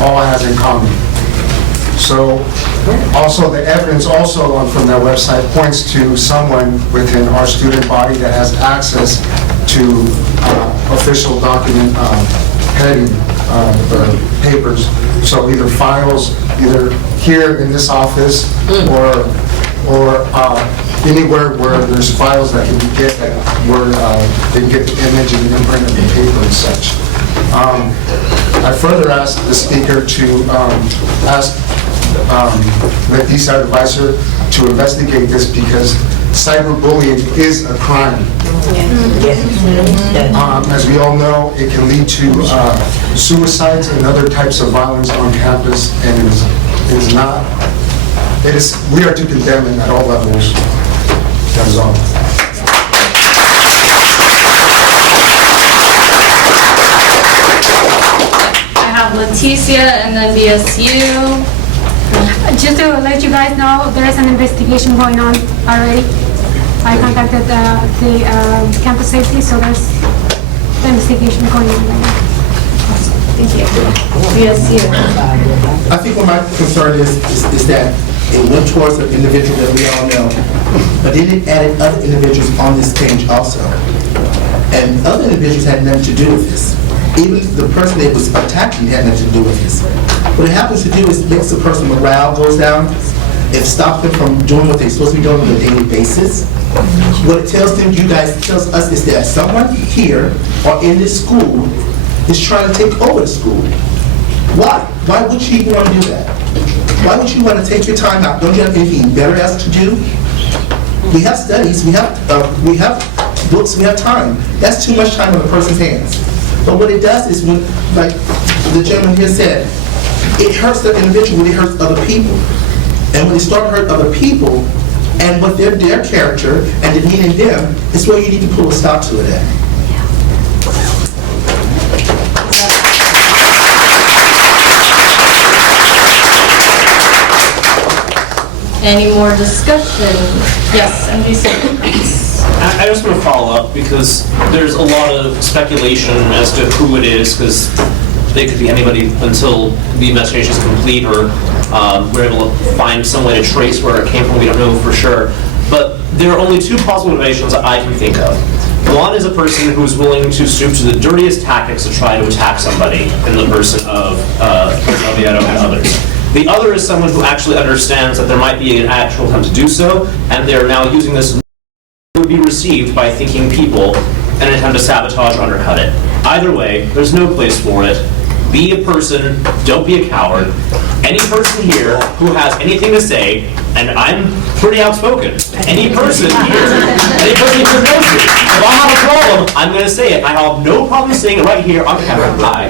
all has in common. So, also the evidence also from that website points to someone within our student body that has access to official document heading or papers. So either files, either here in this office or anywhere where there's files that can be get where they can get the image and the imprint of the paper and such. I further asked the speaker to ask the DSAT advisor to investigate this because cyberbullying is a crime. As we all know, it can lead to suicides and other types of violence on campus, and we are to condemn it at all levels. That is all. I have Leticia and then BSU. Just to let you guys know, there is an investigation going on already. I contacted the campus safety, so there's the investigation going on right now. Thank you. BSU. I think what my concern is that it went towards an individual that we all know, but then it added other individuals on this page also. And other individuals had nothing to do with this. Even the person that was attacking had nothing to do with this. What it happens to do is makes the person morale goes down. It stops them from doing what they're supposed to be doing on a daily basis. What it tells them, tells us is that someone here or in this school is trying to take over the school. Why? Why would you even want to do that? Why would you want to take your time out? Don't you have anything better else to do? We have studies, we have books, we have time. That's too much time on a person's hands. But what it does is, when, like the gentleman here said, it hurts the individual when it hurts other people. And when they start to hurt other people, and what their character and demeaning them, is where you need to pull a stop to it at. Any more discussion? Yes, MDC. I just want to follow up because there's a lot of speculation as to who it is, because it could be anybody until the investigation is complete or we're able to find some way to trace where it came from. We don't know for sure. But there are only two possible motivations that I can think of. One is a person who's willing to stoop to the dirtiest tactics to try to attack somebody in the person of Oviedo and others. The other is someone who actually understands that there might be an actual attempt to do so, and they're now using this would be received by thinking people in an attempt to sabotage or undercut it. Either way, there's no place for it. Be a person, don't be a coward. Any person here who has anything to say, and I'm pretty outspoken, any person here knows me. If I have a problem, I'm going to say it. I have no problem saying it right here on camera. Hi.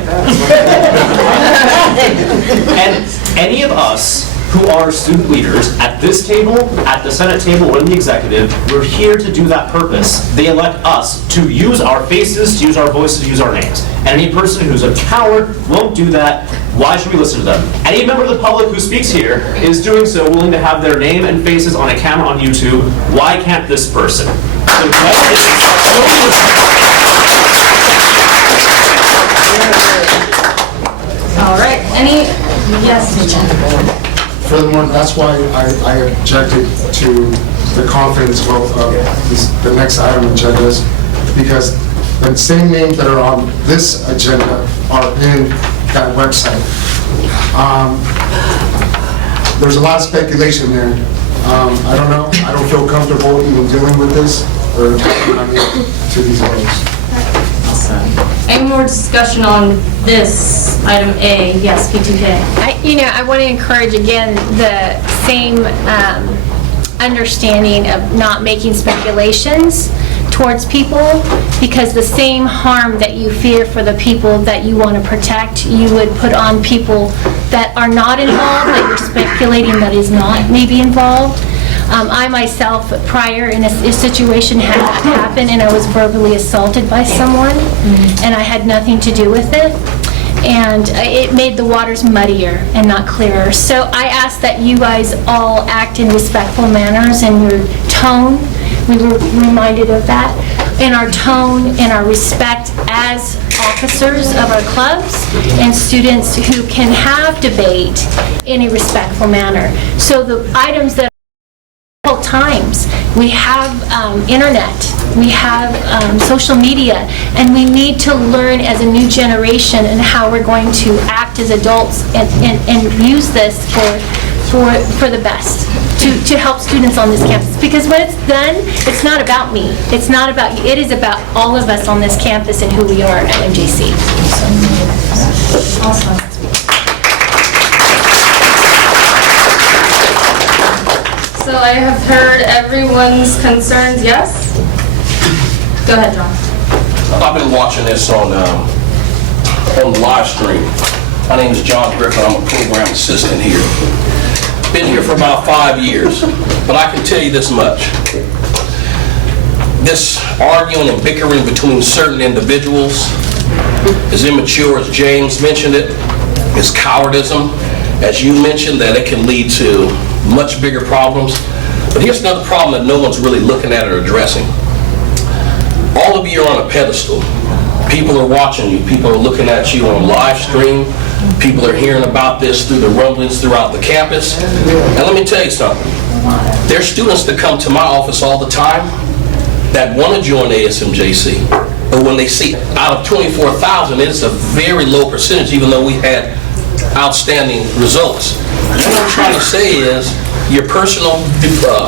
And any of us who are student leaders at this table, at the Senate table, or in the executive. We're here to do that purpose. They elect us to use our faces, to use our voices, to use our names. And any person who's a coward won't do that. Why should we listen to them? Any member of the public who speaks here is doing so willing to have their name and faces on a camera on YouTube. Why can't this person? So All right, yes? Furthermore, that's why I objected to the confidence vote of the next item on agendas, because the same names that are on this agenda are in that website. There's a lot of speculation there. I don't know. I don't feel comfortable even dealing with this or talking to these votes. Any more discussion on this, item A? Yes, P2K. I want to encourage, again, the same understanding of not making speculations towards people, because the same harm that you fear for the people that you want to protect, you would put on people that are not involved, that you're speculating that is not maybe involved. I myself, prior in a situation had that happen, and I was verbally assaulted by someone, and I had nothing to do with it. And it made the waters muddier and not clearer. So I ask that you guys all act in respectful manners, and your tone, we were reminded of that, in our tone and our respect as officers of our clubs and students who can have debate in a respectful manner. So the items that times, we have internet, we have social media, and we need to learn as a new generation and how we're going to act as adults and use this for the best, to help students on this campus. Because when it's done, it's not about me, it's not about you, it is about all of us on this campus and who we are at MJC. So, awesome. So I have heard everyone's concerns, yes? Go ahead, John. I've been watching this on live stream. My name is John Griffin. I'm a program assistant here. Been here for about 5 years, but I can tell you this much. This arguing and bickering between certain individuals, as immature as James mentioned it, is cowardism. As you mentioned, that it can lead to much bigger problems. But here's another problem that no one's really looking at or addressing. All of you are on a pedestal. People are watching you. People are looking at you on live stream. People are hearing about this through the rumblings throughout the campus. And let me tell you something. There's students that come to my office all the time that want to join ASMJC. But when they see out of 24,000, it's a very low percentage, even though we had outstanding results. What I'm trying to say is your personal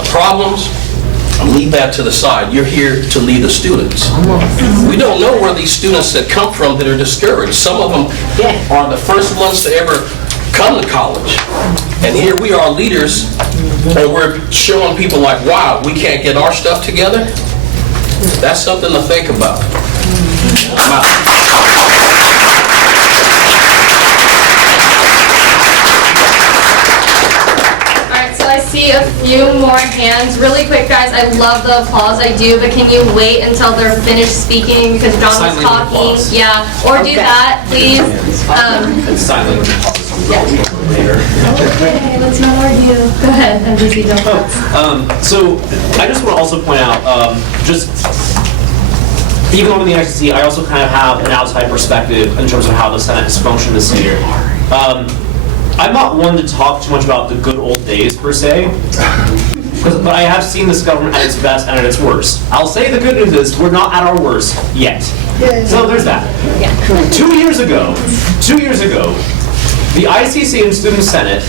problems, leave that to the side. You're here to lead the students. We don't know where these students that come from that are discouraged. Some of them are the first ones to ever come to college. And here we are leaders, and we're showing people like, wow, we can't get our stuff together. That's something to think about. I'm out. I see a few more hands. Really quick, guys, I love the applause, I do, but can you wait until they're finished speaking because John was talking? Yeah, or do that, please. It's silent applause. Okay, let's not argue. Go ahead, MJC, don't. So I just want to also point out, even though I'm in the ICC, I also kind of have an outside perspective in terms of how the Senate has functioned this year. I'm not one to talk too much about the good old days, per se, but I have seen this government at its best and at its worst. I'll say the good news is we're not at our worst yet. So there's that. 2 years ago, the ICC and Student Senate,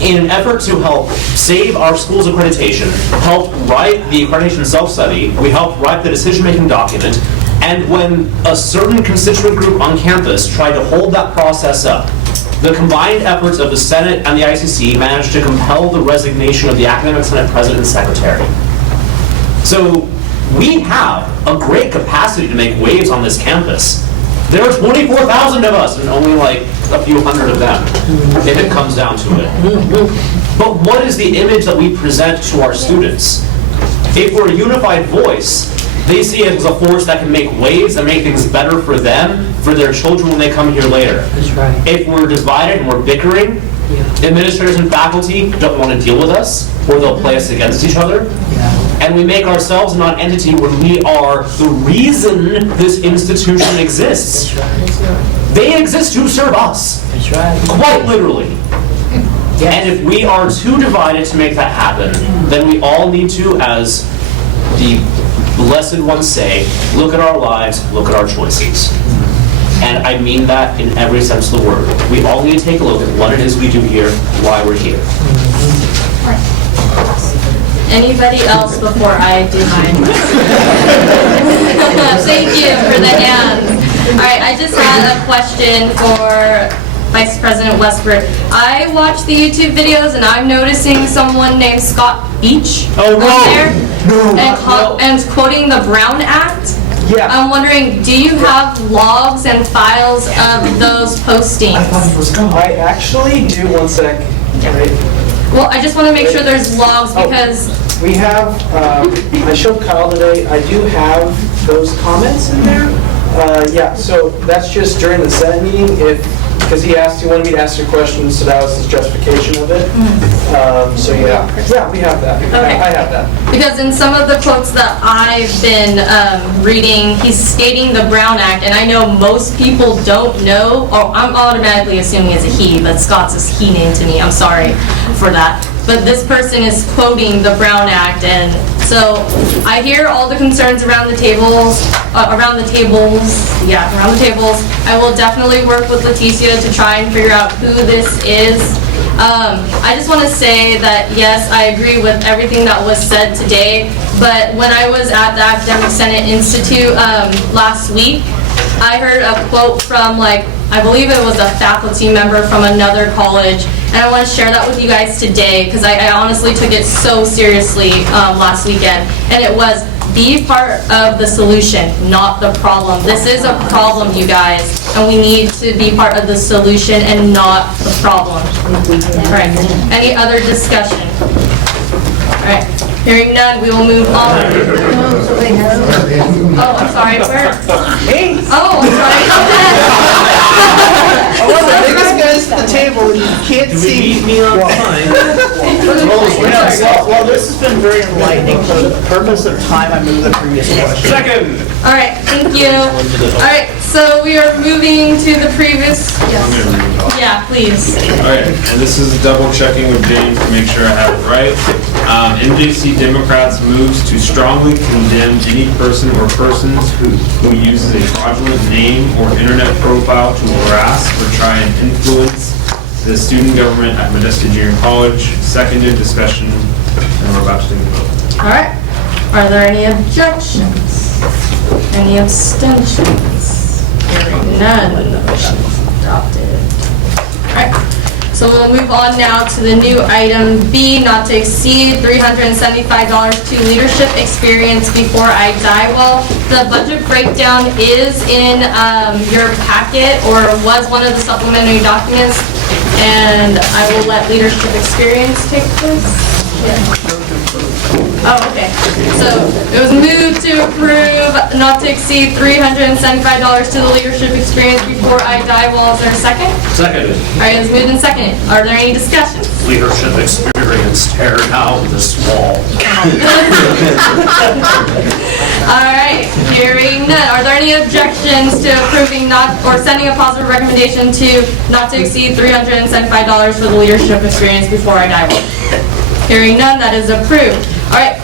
in an effort to help save our school's accreditation, helped write the accreditation self-study, we helped write the decision-making document, and when a certain constituent group on campus tried to hold that process up, the combined efforts of the Senate and the ICC managed to compel the resignation of the Academic Senate President and Secretary. So we have a great capacity to make waves on this campus. There are 24,000 of us and only like a few hundred of them, if it comes down to it. But what is the image that we present to our students? If we're a unified voice, they see it as a force that can make waves and make things better for them, for their children when they come here later. That's right. If we're divided and we're bickering, administrators and faculty don't want to deal with us, or they'll play us against each other. And we make ourselves a non-entity when we are the reason this institution exists. They exist to serve us. That's right. Quite literally. And if we are too divided to make that happen, then we all need to, as the blessed ones say, look at our lives, look at our choices. And I mean that in every sense of the word. We all need to take a look at what it is we do here, why we're here. Anybody else before I do mine? Thank you for the hands. All right, I just had a question for Vice President Westford. I watch the YouTube videos and I'm noticing someone named Scott Beach on there and quoting the Brown Act. Yeah. I'm wondering, do you have logs and files of those postings? I thought it was gone. I actually do. One sec. Right. Well, I just want to make sure there's logs because We have, I showed Kyle today, I do have those comments in there. Yeah, so that's just during the Senate meeting, because he wanted me to ask you questions, so that was his justification of it. So yeah, we have that. Okay. I have that. because in some of the quotes that I've been reading, he's stating the Brown Act, and I know most people don't know, or I'm automatically assuming it's a he, but Scott's is he name to me, I'm sorry for that. But this person is quoting the Brown Act, and so I hear all the concerns around the tables, I will definitely work with Leticia to try and figure out who this is. I just want to say that, yes, I agree with everything that was said today, but when I was at the Academic Senate Institute last week, I heard a quote from, I believe it was a faculty member from another college, and I want to share that with you guys today, because I honestly took it so seriously last weekend, and it was, be part of the solution, not the problem. This is a problem, you guys, and we need to be part of the solution and not the problem. All right, any other discussion? All right, hearing none, we will move on. Oh, I'm sorry, where? Me? Oh, I'm sorry. I want the biggest guys at the table, and you can't see. me on time? Well, this has been very enlightening. For the purpose of time, I move the previous question. Second. All right, thank you. All right, so we are moving to the previous, yeah, please. Alright, and this is double checking with James to make sure I have it right. MJC Democrats moves to strongly condemn any person or persons who uses a fraudulent name or internet profile to harass or try and influence the student government at Modesto Junior College. Seconded discussion, and we're about to take a vote. All right, are there any objections? Any abstentions? Hearing none, the motion is adopted. All right, so we'll move on now to the new item B, not to exceed $375 to leadership experience before I die. Well, the budget breakdown is in your packet, or was one of the supplementary documents, and I will let leadership experience take this. Yeah. Oh, okay. So it was moved to approve not to exceed $375 to the leadership experience before I die. Well, is there a second? Seconded. All right, it's moved and seconded. Are there any discussions? Leadership experience, tear down this wall. All right, hearing none. Are there any objections to approving or sending a positive recommendation to not to exceed $375 for the leadership experience before I die? Hearing none, that is approved. All right,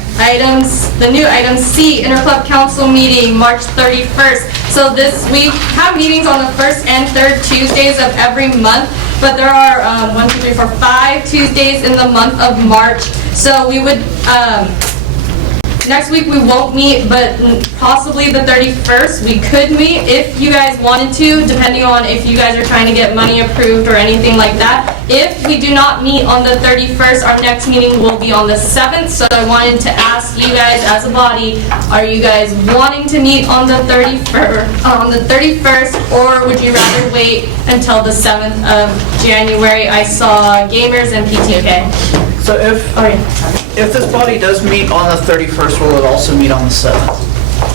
the new item C, Interclub Council meeting, March 31st. So this week, have meetings on the first and third Tuesdays of every month, but there are 5 Tuesdays in the month of March. So we would, next week we won't meet, but possibly the 31st we could meet if you guys wanted to, depending on if you guys are trying to get money approved or anything like that. If we do not meet on the 31st, our next meeting will be on the 7th. So I wanted to ask you guys as a body, are you guys wanting to meet on the 31st, or would you rather wait until the 7th of January? I saw gamers and PTK. So if this body does meet on the 31st, will it also meet on the 7th?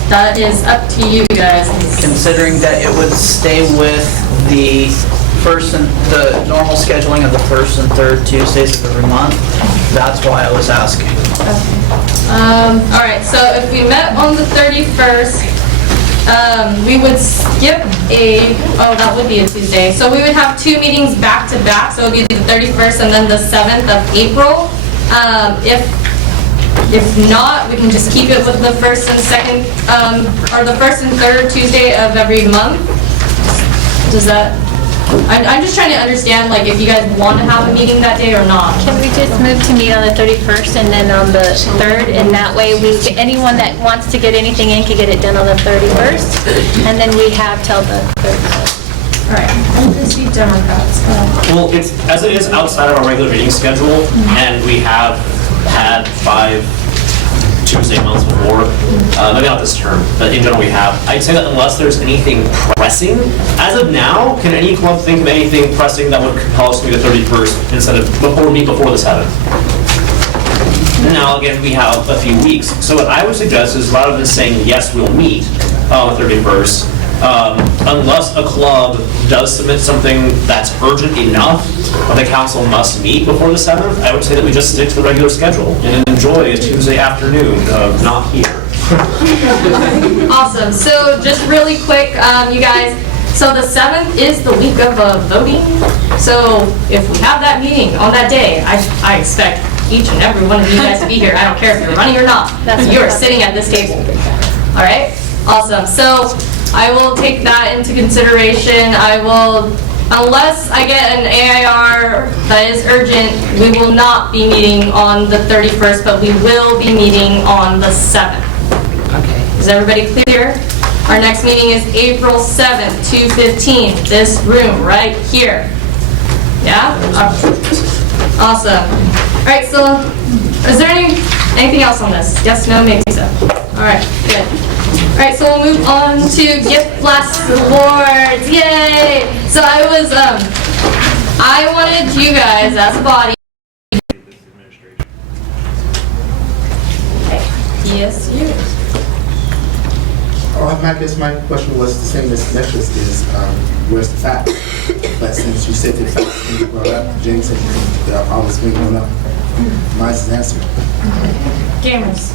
That is up to you guys. Considering that it would stay with the normal scheduling of the first and third Tuesdays of every month, that's why I was asking. All right, so if we met on the 31st, we would skip that would be a Tuesday. So we would have 2 meetings back to back, so it would be the 31st and then the 7th of April. If not, we can just keep it with the first and second, or the first and third Tuesday of every month. Does that, I'm just trying to understand, like, if you guys want to have a meeting that day or not. Can we just move to meet on the 31st and then on the 3rd, and that way anyone that wants to get anything in can get it done on the 31st, and then we have till the 3rd. All right, I'm going to see Democrats. Well, it's, as it is outside of our regular meeting schedule, and we have had 5 Tuesday months before, maybe not this term, but in general we have. I'd say that unless there's anything pressing, as of now, can any club think of anything pressing that would compel us to meet the 31st instead of before the 7th? Now, again, we have a few weeks. So what I would suggest is rather than saying, yes, we'll meet on the 31st, unless a club does submit something that's urgent enough that the council must meet before the 7th, I would say that we just stick to the regular schedule and enjoy a Tuesday afternoon of not here. Awesome. So just really quick, you guys, so the 7th is the week of voting. So if we have that meeting on that day, I expect each and every one of you guys to be here. I don't care if you're running or not. You are sitting at this table. All right? Awesome. So I will take that into consideration. I will, unless I get an AIR that is urgent, we will not be meeting on the 31st, but we will be meeting on the 7th. Okay. Is everybody clear? Our next meeting is April 7th, 2:15, this room right here. Yeah? Awesome. All right, so is there anything else on this? Yes, no, maybe so. All right, good. All right, so we'll move on to Gift Blast Awards. Yay! So I wanted you guys as a body. Yes, you. I guess my question was the same as Metra's is, where's the fact? But since you said the facts when you brought up, James said that I was bringing one up. Mine's the answer. Gamers.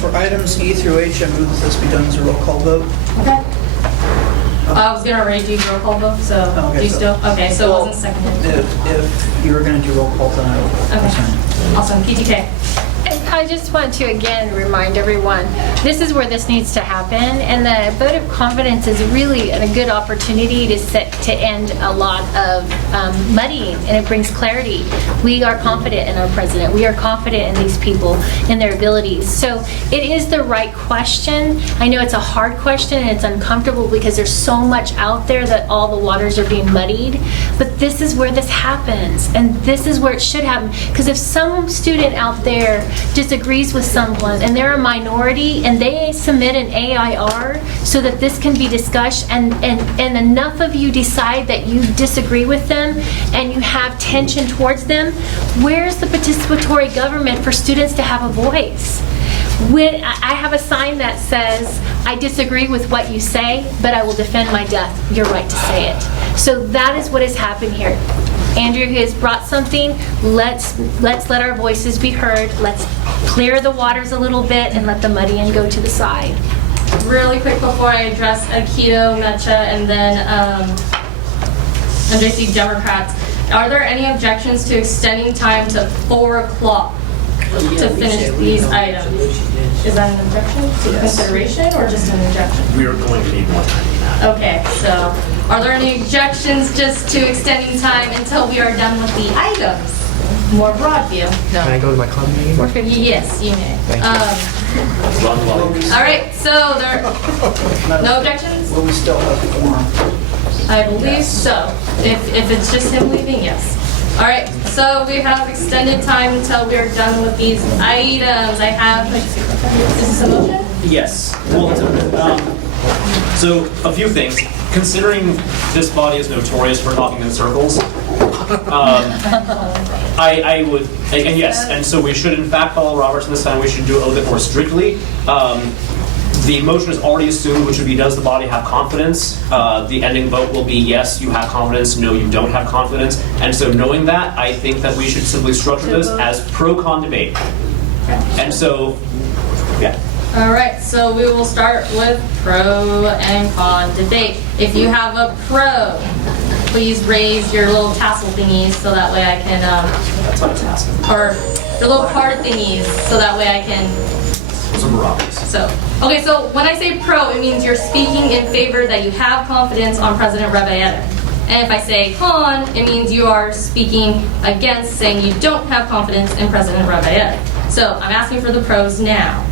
For items E through H, I move that this be done as a roll call vote. Okay. I was gonna already do roll call vote, so Okay, do you so- still? Okay, so it wasn't seconded. If you were going to do roll call, then I would. Okay. Awesome. PTK. I just want to again remind everyone, this is where this needs to happen, and the vote of confidence is really a good opportunity to end a lot of muddying, and it brings clarity. We are confident in our president. We are confident in these people, in their abilities. So it is the right question. I know it's a hard question and it's uncomfortable because there's so much out there that all the waters are being muddied, but this is where this happens, and this is where it should happen. Because if some student out there disagrees with someone and they're a minority and they submit an AIR so that this can be discussed, and enough of you decide that you disagree with them and you have tension towards them, where's the participatory government for students to have a voice? When I have a sign that says, I disagree with what you say, but I will defend my death, your right to say it. So that is what has happened here. Andrew has brought something. Let's let our voices be heard. Let's clear the waters a little bit and let the muddying go to the side. Really quick before I address Aikido, Mecha, and then NJC Democrats, are there any objections to extending time to 4 o'clock to finish these items? Is that an objection to consideration or just an objection? We are going to need more time than that. Okay, so are there any objections just to extending time until we are done with the items? More broad view. Can I go to my club meeting? Yes, you may. Thank you. All right, so there no objections? Well, we still have I believe so. If it's just him leaving, yes. All right, so we have extended time until we are done with these items. I have, is this a motion? Yes. Well, so a few things. Considering this body is notorious for talking in circles, I would, and yes, and so we should in fact follow Roberts this time. We should do it a little bit more strictly. The motion is already assumed, which would be, does the body have confidence? The ending vote will be yes, you have confidence, no, you don't have confidence. And so knowing that, I think that we should simply structure this as pro-con debate. And so, yeah. All right, so we will start with pro and con debate. If you have a pro, please raise your little tassel thingies so that way I can, That's not a tassel. or your little card thingies so that way I can. Some Roberts. So, okay, so when I say pro, it means you're speaking in favor that you have confidence on President Rebolledo. And if I say con, it means you are speaking against, saying you don't have confidence in President Rebolledo. So I'm asking for the pros now.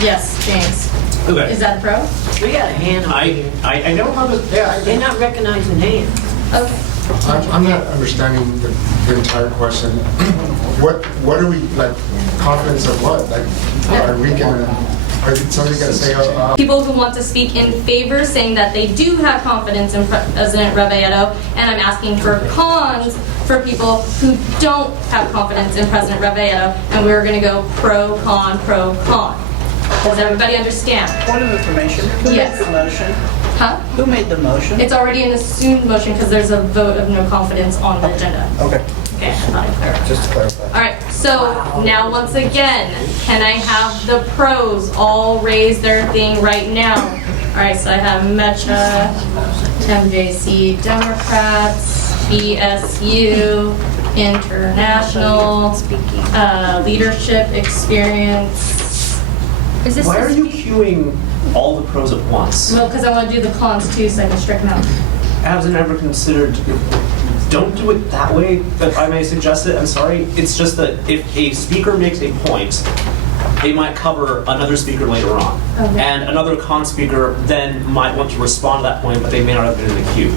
Yes, James. Okay. Is that a pro? We got a hand on here. I don't have a. They're not recognizing hands. Okay. I'm not understanding the entire question. What are we, like, confidence of what? Like, are we gonna, are somebody gonna say, People who want to speak in favor, saying that they do have confidence in President Rebolledo, and I'm asking for cons for people who don't have confidence in President Rebolledo, and we're going to go pro, con, pro, con. Does everybody understand? Point of information. Who Yes. made the motion? Huh? Who made the motion? It's already an assumed motion because there's a vote of no confidence on the agenda. Okay, Okay, I thought I clarified. just to clarify. All right, so now once again, can I have the pros all raise their thing right now? All right, so I have Metra, MJC, Democrats, BSU, International, Leadership Experience. Is this Why are the you queuing all the pros at once? Well, because I want to do the cons too, so I can strike them out. Hasn't ever considered. Don't do it that way, if I may suggest it. I'm sorry. It's just that if a speaker makes a point, they might cover another speaker later on. Okay. And another con speaker then might want to respond to that point, but they may not have been in the queue.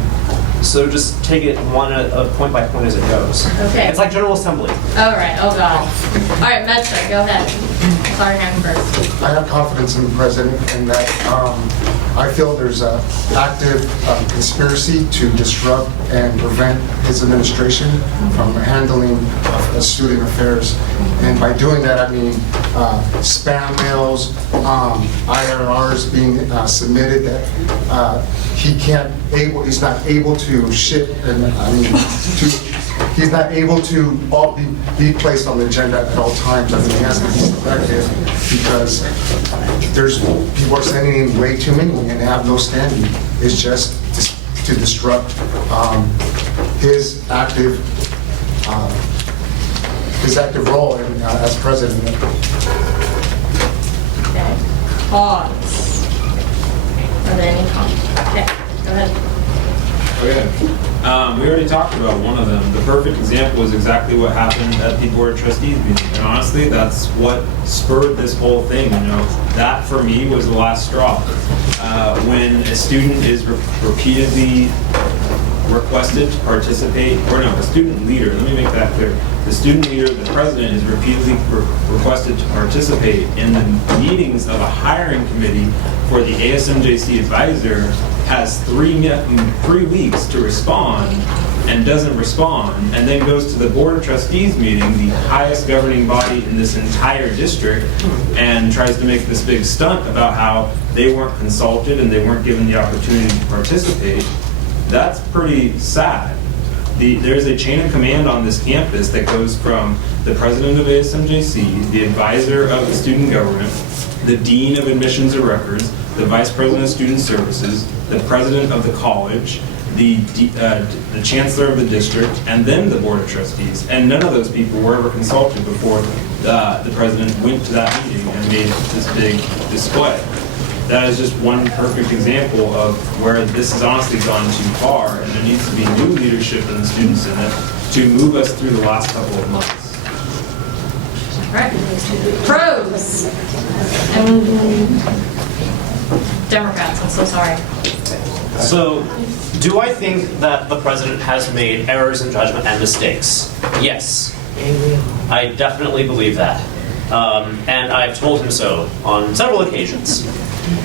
So just take it point by point as it goes. Okay. It's like General Assembly. All right, oh God. All right, Metra, go ahead. Sorry, hand first. I have confidence in the president and that I feel there's an active conspiracy to disrupt and prevent his administration from handling student affairs. And by doing that, I mean spam mails, IRRs being submitted that he's not able to ship, and I mean, he's not able to be placed on the agenda at all times. I mean, he has to be selective because people are sending in way too many and they have no standing. It's just to disrupt his active role as president. Okay. Cons. Are there any cons? Okay, go ahead. Okay. We already talked about one of them. The perfect example is exactly what happened at the Board of Trustees meeting. And honestly, that's what spurred this whole thing, you know. That, for me, was the last straw. When a student is repeatedly requested to participate, or no, a student leader, let me make that clear. The student leader, the president, is repeatedly requested to participate in the meetings of a hiring committee for the ASMJC advisor, has 3 weeks to respond and doesn't respond, and then goes to the Board of Trustees meeting, the highest governing body in this entire district, and tries to make this big stunt about how they weren't consulted and they weren't given the opportunity to participate. That's pretty sad. There's a chain of command on this campus that goes from the president of ASMJC, the advisor of the student government, the dean of admissions and records, the vice president of student services, the president of the college, the chancellor of the district, and then the board of trustees. And none of those people were ever consulted before the president went to that meeting and made this big display. That is just one perfect example of where this has honestly gone too far, and there needs to be new leadership in the Student Senate to move us through the last couple of months. All right. Pros. Democrats. I'm so sorry. So, do I think that the president has made errors in judgment and mistakes? Yes. I definitely believe that. And I've told him so on several occasions.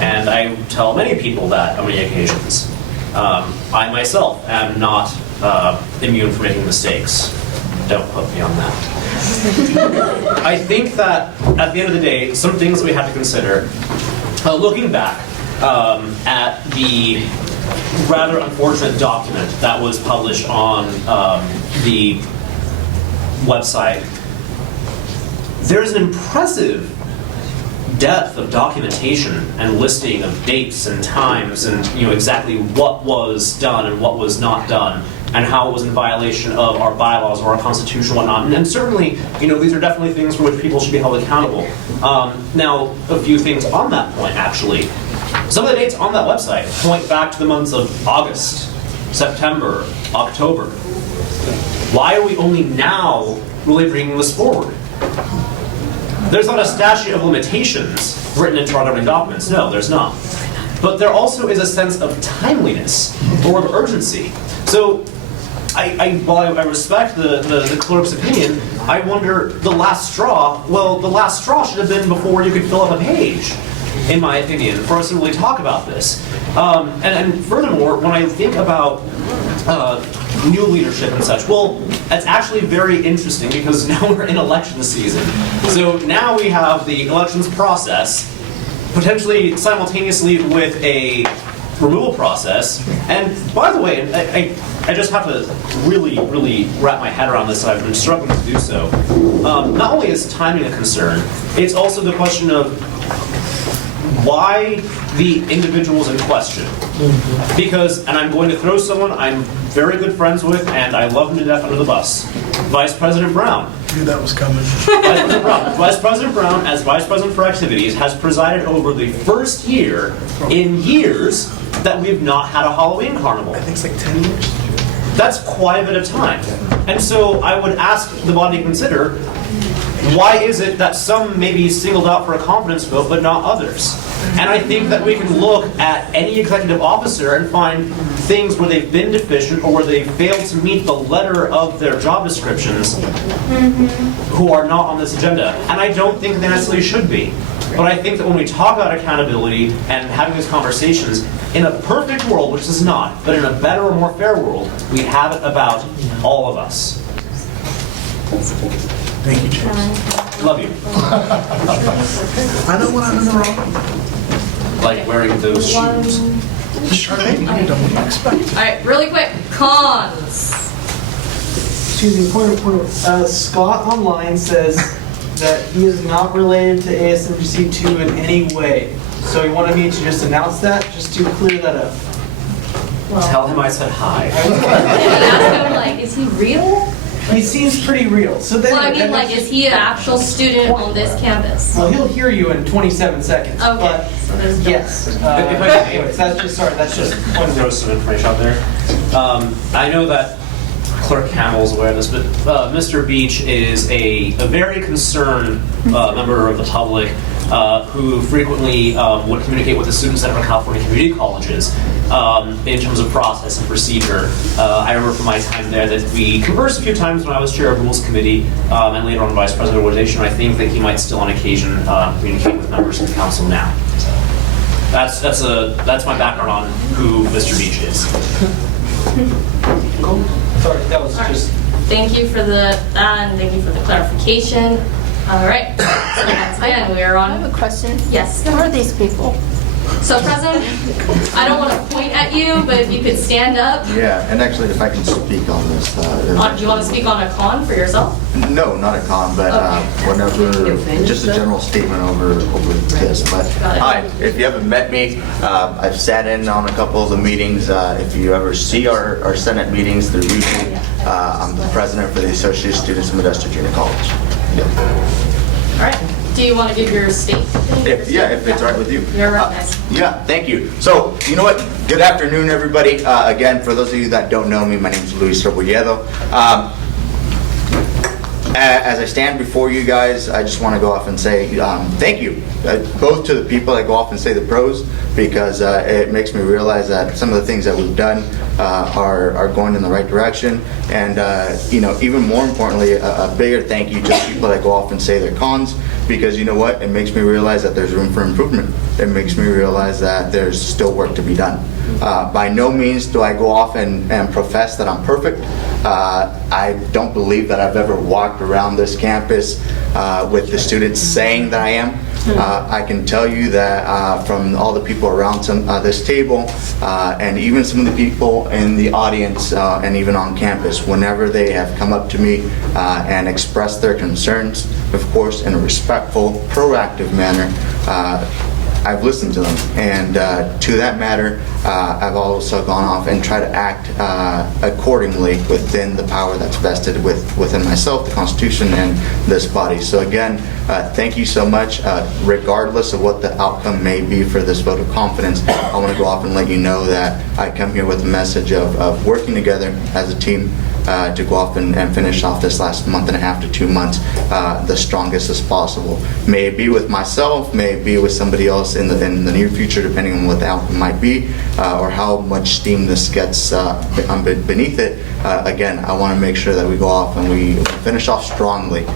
And I tell many people that on many occasions. I myself am not immune from making mistakes. Don't put me on that. I think that at the end of the day, some things we have to consider. Looking back at the rather unfortunate document that was published on the website, there's an impressive depth of documentation and listing of dates and times and exactly what was done and what was not done and how it was in violation of our bylaws or our constitution and whatnot. And certainly, these are definitely things for which people should be held accountable. Now, a few things on that point, actually. Some of the dates on that website point back to the months of August, September, October. Why are we only now really bringing this forward? There's not a statute of limitations written into our governing documents. No, there's not. But there also is a sense of timeliness or of urgency. So, while I respect the clerk's opinion, I wonder, the last straw, well, the last straw should have been before you could fill up a page, in my opinion, for us to really talk about this. And furthermore, when I think about new leadership and such, well, that's actually very interesting because now we're in election season. So now we have the elections process, potentially simultaneously with a removal process. And by the way, I just have to really wrap my head around this. I've been struggling to do so. Not only is timing a concern, it's also the question of why the individuals in question. Because, and I'm going to throw someone I'm very good friends with, and I love him to death under the bus, Vice President Brown. Knew that was coming. Vice President Brown, as Vice President for Activities, has presided over the first year in years that we've not had a Halloween carnival. I think it's like 10 years. That's quite a bit of time. And so I would ask the body to consider, why is it that some may be singled out for a confidence vote, but not others? And I think that we can look at any executive officer and find things where they've been deficient or where they failed to meet the letter of their job descriptions who are not on this agenda. And I don't think they necessarily should be. But I think that when we talk about accountability and having these conversations, in a perfect world, which is not, but in a better or more fair world, we have it about all of us. Thank you, James. Love you. I know what I'm doing wrong. Like wearing those shoes. Sure thing. I don't expect. All right, really quick. Cons. Excuse me, point of. Scott online says that he is not related to ASMGC2 in any way. So he wanted me to just announce that, just to clear that up. Tell him I said hi. Ask him, is he real? He seems pretty real. So then, Well, I mean, is he an actual student on this campus? Well, he'll hear you in 27 seconds. Okay, But so there's no yes. Anyways, that's just Want to throw some information out there. I know that Clerk Campbell's aware of this, but Mr. Beach is a very concerned member of the public who frequently would communicate with the students at our California community colleges in terms of process and procedure. I remember from my time there that we conversed a few times when I was chair of Rules Committee and later on Vice President of Organization. I think that he might still on occasion communicate with members of the council now. That's my background on who Mr. Beach is. Cool. Sorry, that was just. Thank you for the and thank you for the clarification. All right. So once again, we are on. I have a question. Yes. Who are these people? So, President, I don't want to point at you, but if you could stand up. Yeah, and actually, if I can speak on this. Do you want to speak on a con for yourself? No, not a con, but whenever, just a general statement over this. But hi, if you haven't met me, I've sat in on a couple of the meetings. If you ever see our Senate meetings, they're usually, I'm the president for the Associated Students of Modesto Junior College. Yeah. All right. Do you want to give your statement? If it's all right with you. You're recognized. Yeah, thank you. So, you know what? Good afternoon, everybody. Again, for those of you that don't know me, my name is Luis Rebolledo. As I stand before you guys, I just want to go off and say thank you, both to the people that go off and say the pros, because it makes me realize that some of the things that we've done are going in the right direction, and even more importantly, a bigger thank you to the people that go off and say their cons, because you know what, it makes me realize that there's room for improvement. It makes me realize that there's still work to be done. By no means do I go off and profess that I'm perfect. I don't believe that I've ever walked around this campus with the students saying that I am. I can tell you that from all the people around this table, and even some of the people in the audience and even on campus, whenever they have come up to me and expressed their concerns, of course, in a respectful, proactive manner, I've listened to them, and to that matter, I've also gone off and tried to act accordingly within the power that's vested within myself, the Constitution, and this body. So again, thank you so much. Regardless of what the outcome may be for this vote of confidence, I want to go off and let you know that I come here with a message of working together as a team to go off and finish off this last month and a half to 2 months the strongest as possible. May it be with myself, may it be with somebody else in the near future, depending on what the outcome might be, or how much steam this gets beneath it. Again, I want to make sure that we go off and we finish off strongly,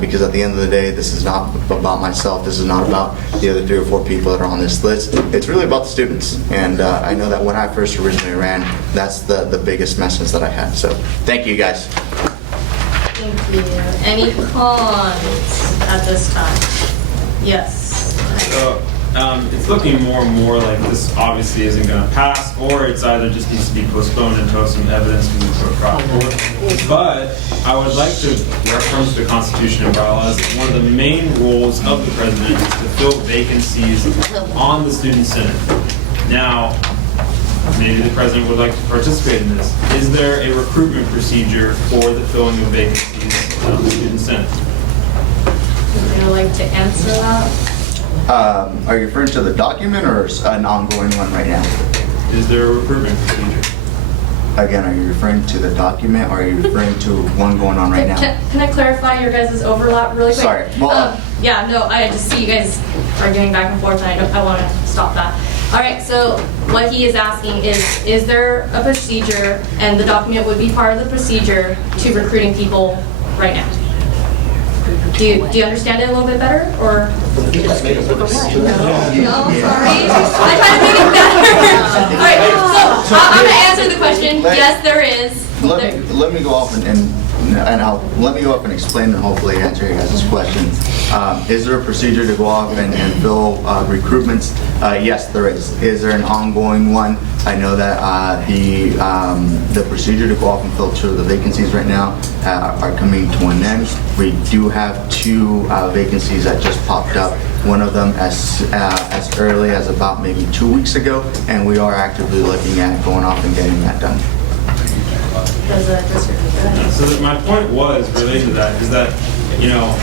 because at the end of the day, this is not about myself, this is not about the other 3 or 4 people that are on this list. It's really about the students, and I know that when I first originally ran, that's the biggest message that I had. So thank you guys. Thank you. Any cons at this time? Yes. So, it's looking more and more like this obviously isn't going to pass, or it's either just needs to be postponed until some evidence can be brought forward. But I would like to reference the Constitution and bylaws. One of the main roles of the president is to fill vacancies on the student senate. Now, maybe the president would like to participate in this. Is there a recruitment procedure for the filling of vacancies on the student senate? Would you like to answer that? Are you referring to the document or an ongoing one right now? Is there a recruitment procedure? Again, are you referring to the document or are you referring to one going on right now? Can I clarify your guys' overlap really quick? Sorry. Well, yeah, no, I just see you guys arguing back and forth, and I want to stop that. All right, so what he is asking is there a procedure, and the document would be part of the procedure to recruiting people right now? Do you understand it a little bit better, or? No, sorry. I try to make it better. All right, so I'm gonna answer the question. Yes, there is. Let me go off let me go up and explain and hopefully answer your guys' question. Is there a procedure to go off and fill recruitments? Yes, there is. Is there an ongoing one? I know that the procedure to go off and fill 2 of the vacancies right now are coming to an end. We do have 2 vacancies that just popped up. One of them as early as about maybe 2 weeks ago, and we are actively looking at going off and getting that done. So my point was related to that is that,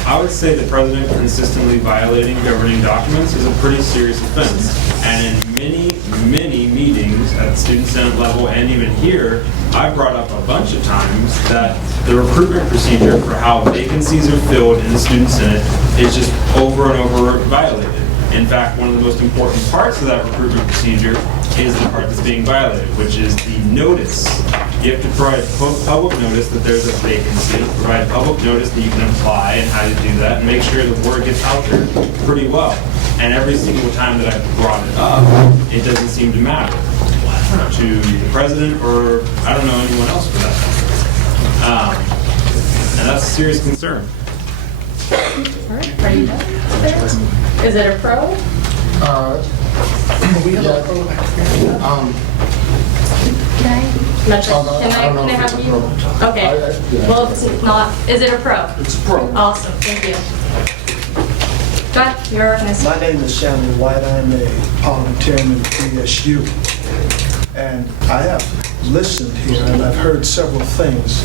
I would say the president consistently violating governing documents is a pretty serious offense. And in many meetings at the student senate level and even here, I brought up a bunch of times that the recruitment procedure for how vacancies are filled in the student senate is just over and over violated. In fact, one of the most important parts of that recruitment procedure is the part that's being violated, which is the notice. You have to provide public notice that there's a vacancy, provide public notice that you can apply and how to do that, and make sure the word gets out there pretty well. And every single time that I've brought it up, it doesn't seem to matter to the president or, I don't know, anyone else for that matter. And that's a serious concern. All right, are you done? Is it a pro? We have a pro back here. Can I have you? Okay. Well, if it's not, is it a pro? It's a pro. Awesome, thank you. Go ahead, you're organized. My name is Samuel White. I'm a parliamentarian in PSU. And I have listened here and I've heard several things.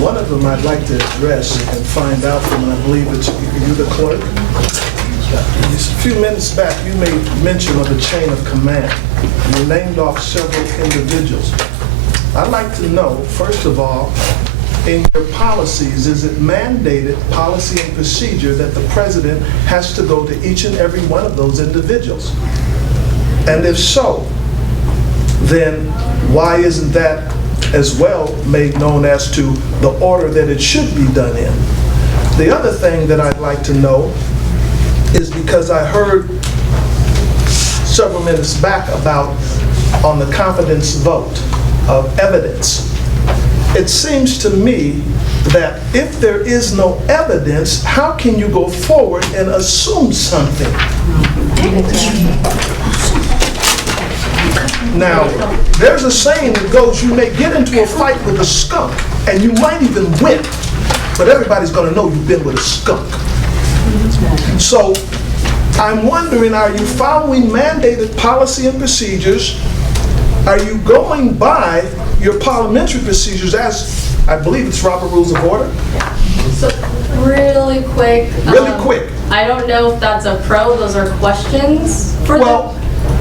One of them I'd like to address and find out from, and I believe it's you, the clerk. Just a few minutes back, you made mention of the chain of command. You named off several individuals. I'd like to know, first of all, in your policies, is it mandated policy and procedure that the president has to go to each and every one of those individuals? And if so, then why isn't that as well made known as to the order that it should be done in? The other thing that I'd like to know is because I heard several minutes back about on the confidence vote of evidence. It seems to me that if there is no evidence, how can you go forward and assume something? Now, there's a saying that goes, you may get into a fight with a skunk and you might even win, but everybody's going to know you've been with a skunk. So I'm wondering, are you following mandated policy and procedures? Are you going by your parliamentary procedures as, I believe it's Robert Rules of Order? So, really quick. Quick. I don't know if that's a pro, those are questions for Well,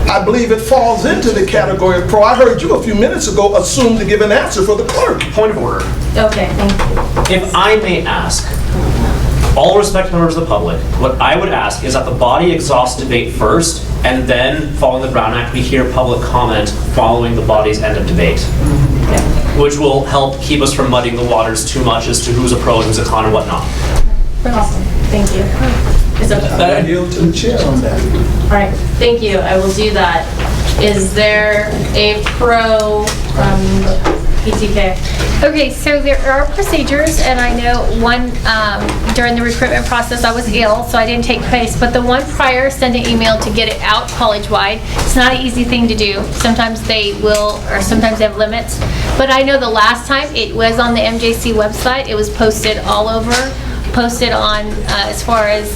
I believe it falls into the category of pro. I heard you a few minutes ago assume to give an answer for the clerk. Point of order. Okay, thank you. If I may ask, all respected members of the public, what I would ask is that the body exhaust debate first, and then, following the Brown Act, we hear public comment following the body's end of debate. Which will help keep us from muddying the waters too much as to who's a pro and who's a con and whatnot. Awesome, thank you. Is that I yield to the chair on that. all right, thank you, I will do that. Is there a pro from PTK? Okay, so there are procedures, and I know one, during the recruitment process, I was ill, so I didn't take place, but the one prior, send an email to get it out college-wide. It's not an easy thing to do. Sometimes they will, or sometimes they have limits. But I know the last time, it was on the MJC website. It was posted all over, posted on, as far as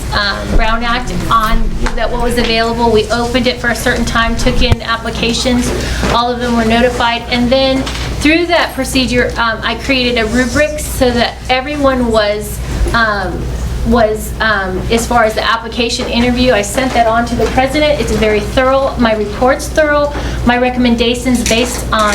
Brown Act, on that what was available. We opened it for a certain time, took in applications. All of them were notified. And then through that procedure, I created a rubric so that everyone was as far as the application interview, I sent that on to the president. It's very thorough. My report's thorough. My recommendations based on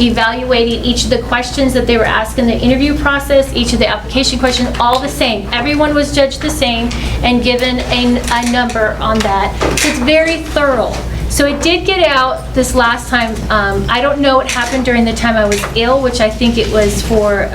evaluating each of the questions that they were asked in the interview process, each of the application questions, all the same. Everyone was judged the same and given a number on that. It's very thorough. So it did get out this last time. I don't know what happened during the time I was ill, which I think it was for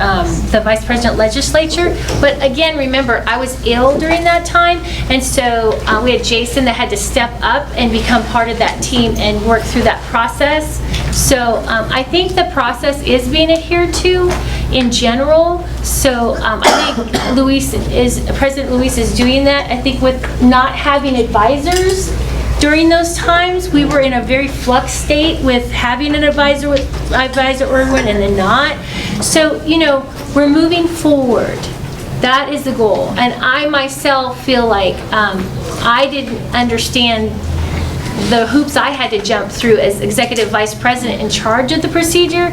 the Vice President Legislature. But again, remember, I was ill during that time, and so we had Jason that had to step up and become part of that team and work through that process. So I think the process is being adhered to in general. So I think President Luis is doing that. I think with not having advisors, during those times, we were in a very flux state with having an advisor Irwin and then not. So, we're moving forward. That is the goal. And I myself feel like I didn't understand the hoops I had to jump through as executive vice president in charge of the procedure.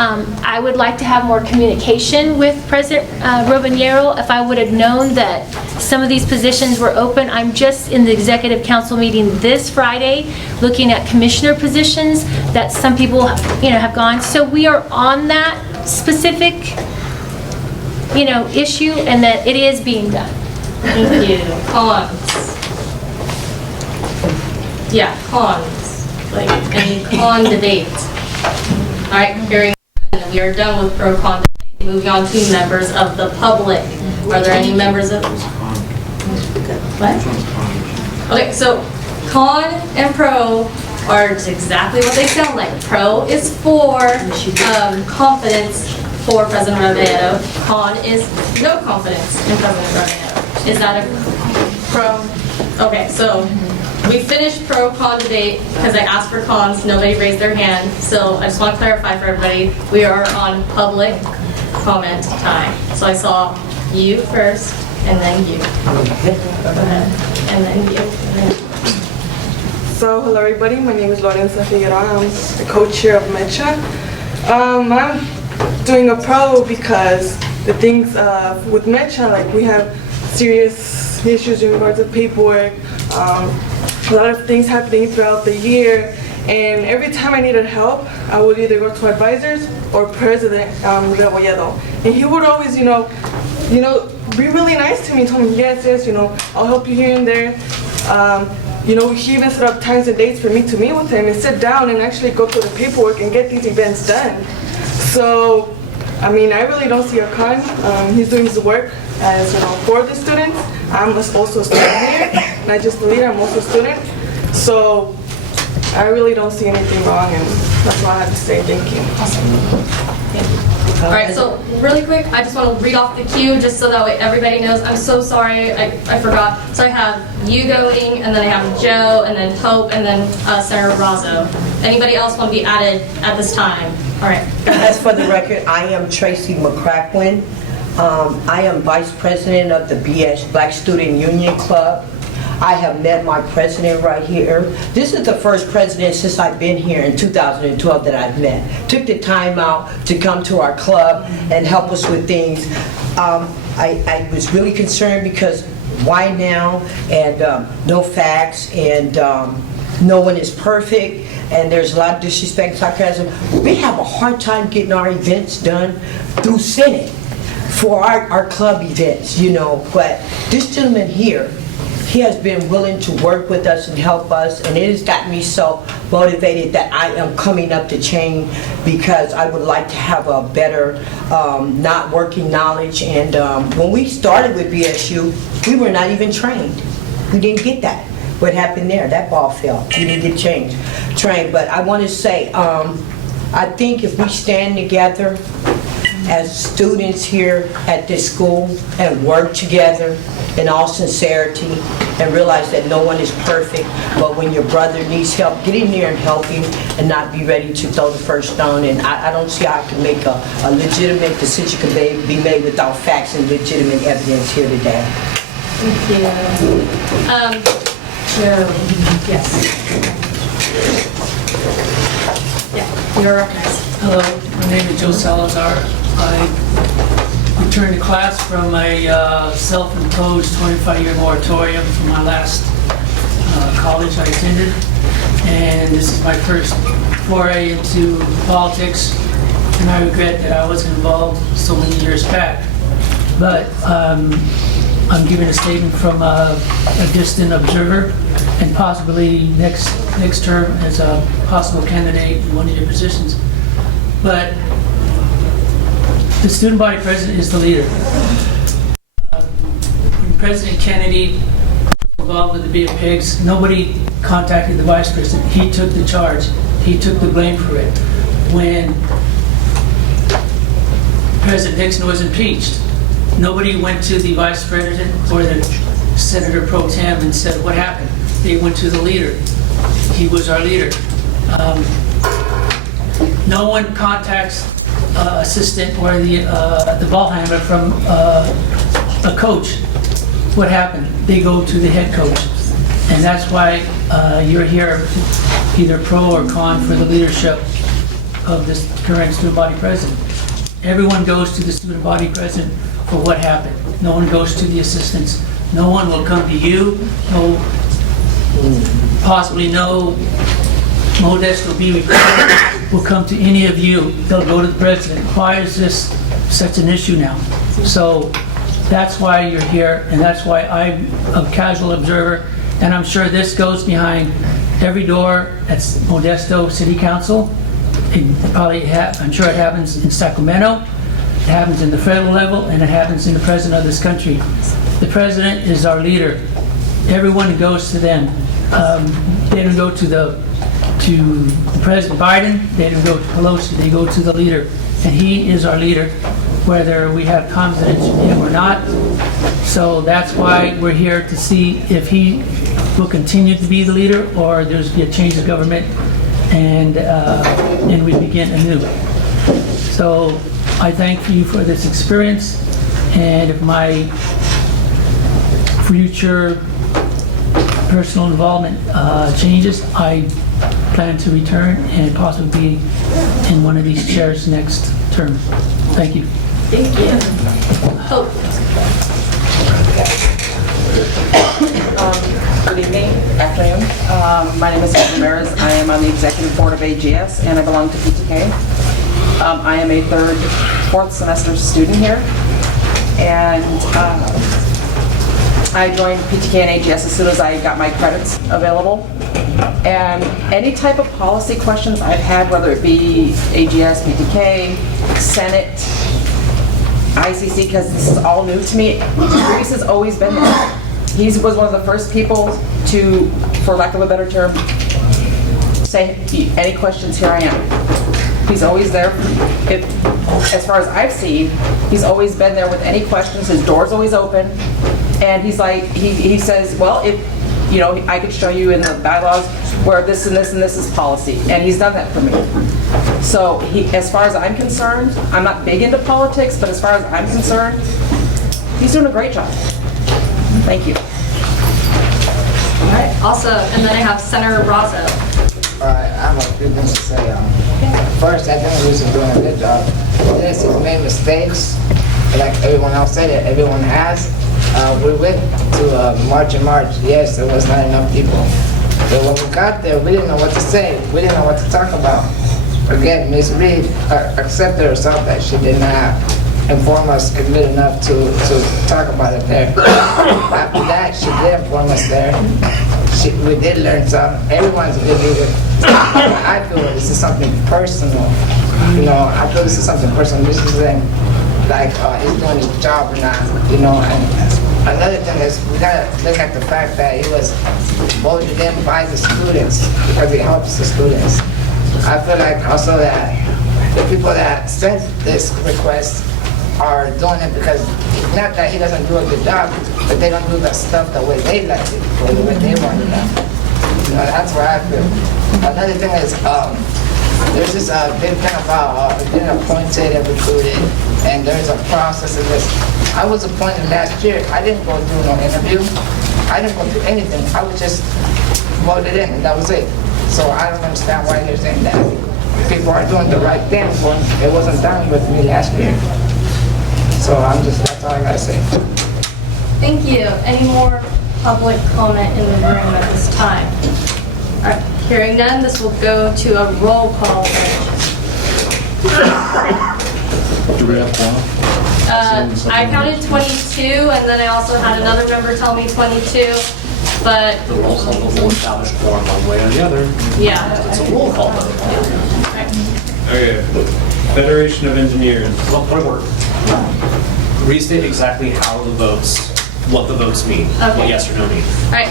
I would like to have more communication with President Robinero. If I would have known that some of these positions were open, I'm just in the executive council meeting this Friday looking at commissioner positions that some people, have gone. So we are on that specific, issue, and that it is being done. Thank you. Cons. Yeah, cons. Like any con debate. All right, hearing none, we are done with pro con debate. Moving on to members of the public. Are there any members of? What? Okay, so con and pro are exactly what they sound like. Pro is for confidence for President Robinero. Con is no confidence in President Robinero. Is that a pro? Okay, so we finished pro-con debate because I asked for cons. Nobody raised their hand. So I just want to clarify for everybody, we are on public comment time. So I saw you first, and then you. Go ahead. And then you. So, hello everybody, my name is Lorenza Figueroa. I'm the co-chair of MECHA. I'm doing a pro because the things with MECHA, like we have serious issues in regards to paperwork, a lot of things happening throughout the year, And every time I needed help, I would either go to advisors or President Rebolledo. And he would always, be really nice to me. Told me, yes, I'll help you here and there. He even set up times and dates for me to meet with him and sit down and actually go through the paperwork and get these events done. So, I really don't see a con. He's doing his work as, for the students. I'm also a student here, not just the leader, I'm also a student. So, I really don't see anything wrong, and that's all I have to say. Thank you. All right, so really quick, I just want to read off the queue just so that way everybody knows. I'm so sorry, I forgot. So I have you going, and then I have Joe, and then Hope, and then Senator Razzo. Anybody else want to be added at this time? All right. As for the record, I am Tracy McCracklin. I am Vice President of the BS Black Student Union Club. I have met my president right here. This is the first president since I've been here in 2012 that I've met. Took the time out to come to our club and help us with things. I was really concerned because why now? And no facts, and no one is perfect, and there's a lot of disrespect and sarcasm. We have a hard time getting our events done through Senate for our club events, but this gentleman here, he has been willing to work with us and help us, and it has got me so motivated that I am coming up the chain because I would like to have a better not working knowledge. And when we started with BSU, we were not even trained. We didn't get that. What happened there? That ball fell. We didn't get trained. But I want to say, I think if we stand together as students here at this school and work together in all sincerity and realize that no one is perfect, but when your brother needs help, get in there and help him and not be ready to throw the first stone. And I don't see how I can make a legitimate decision can be made without facts and legitimate evidence here today. Thank you. Joe. Yes. Yeah, you're recognized. Hello, my name is Joe Salazar. I returned to class from a self-imposed 25-year moratorium from my last college I attended, and this is my first foray into politics, and I regret that I wasn't involved so many years back. But I'm giving a statement from a distant observer, and possibly next term as a possible candidate in one of your positions. But the student body president is the leader. When President Kennedy was involved with the BFPIGs, nobody contacted the vice president. He took the charge. He took the blame for it. When President Nixon was impeached, nobody went to the vice president or the Senator Pro Tem and said, what happened? They went to the leader. He was our leader. No one contacts assistant or the ball handler from a coach. What happened? They go to the head coach. And that's why you're here, either pro or con, for the leadership of this current student body president. Everyone goes to the student body president for what happened. No one goes to the assistants. No one will come to you. Possibly no Modesto B will come to any of you. They'll go to the president. Why is this such an issue now? So that's why you're here, and that's why I'm a casual observer, and I'm sure this goes behind every door at Modesto City Council. I'm sure it happens in Sacramento, it happens in the federal level, and it happens in the president of this country. The president is our leader. Everyone goes to them. They don't go to President Biden, they don't go to Pelosi, they go to the leader. And he is our leader, whether we have confidence in him or not. So that's why we're here to see if he will continue to be the leader or there's be a change of government and we begin anew. So I thank you for this experience, and if my future personal involvement changes, I plan to return and possibly be in one of these chairs next term. Thank you. Thank you. Hope. Good evening, afternoon. My name is Ed Ramirez. I am on the executive board of AGS, and I belong to PTK. I am a fourth semester student here, and I joined PTK and AGS as soon as I got my credits available. And any type of policy questions I've had, whether it be AGS, PTK, Senate, ICC, because this is all new to me, Reese has always been there. He was one of the first people to, for lack of a better term, say, any questions, here I am. He's always there. As far as I've seen, he's always been there with any questions. His door's always open. And he's like, he says, well, if, you know, I could show you in the bylaws where this and this and this is policy. And he's done that for me. So as far as I'm concerned, I'm not big into politics, but as far as I'm concerned, he's doing a great job. Thank you. All right, also, and then I have Senator Brazo. I have a few things to say. First, I think Luis is doing a good job. Yes, he's made mistakes, like everyone else said it, everyone has. We went to March and March. Yes, there was not enough people. But when we got there, we didn't know what to say. We didn't know what to talk about. Again, Ms. Reed accepted herself that she did not inform us good enough to talk about it there. After that, she did inform us there. We did learn something. Everyone's a good leader. I feel this is something personal. You know, I feel this is something personal. This isn't like he's doing his job or not. You know, and another thing is we gotta look at the fact that he was voted in by the students because he helps the students. I feel like also that the people that sent this request are doing it because, not that he doesn't do a good job, but they don't do the stuff the way they like it, or the way they want it done. You know, that's where I feel. Another thing is, there's this big thing about being appointed and recruited, and there's a process of this. I was appointed last year. I didn't go through no interview. I didn't go through anything. I was just voted in, and that was it. So I don't understand why they're saying that people are doing the right thing when it wasn't done with me last year. So that's all I gotta say. Thank you. Any more public comment in the room at this time? All right, hearing none, this will go to a roll call. Do we have one? I counted 22, and then I also had another member tell me 22, but... The roll call vote will establish form one way or the other. Yeah. It's a roll call vote. Okay. Federation of Engineers. Well, point of order. Restate exactly how the votes, what the votes mean, Okay. what yes or no mean. All right.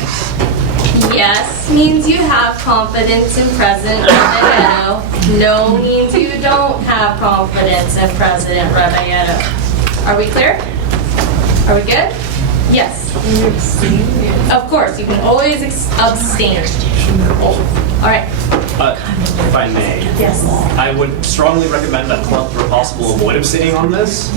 Yes means you have confidence in President Rafael. No means you don't have confidence in President Rafael. Are we clear? Are we good? Yes. Of course, you can always abstain. All right. If I may. Yes. I would strongly recommend that club, where possible, avoid abstaining on this,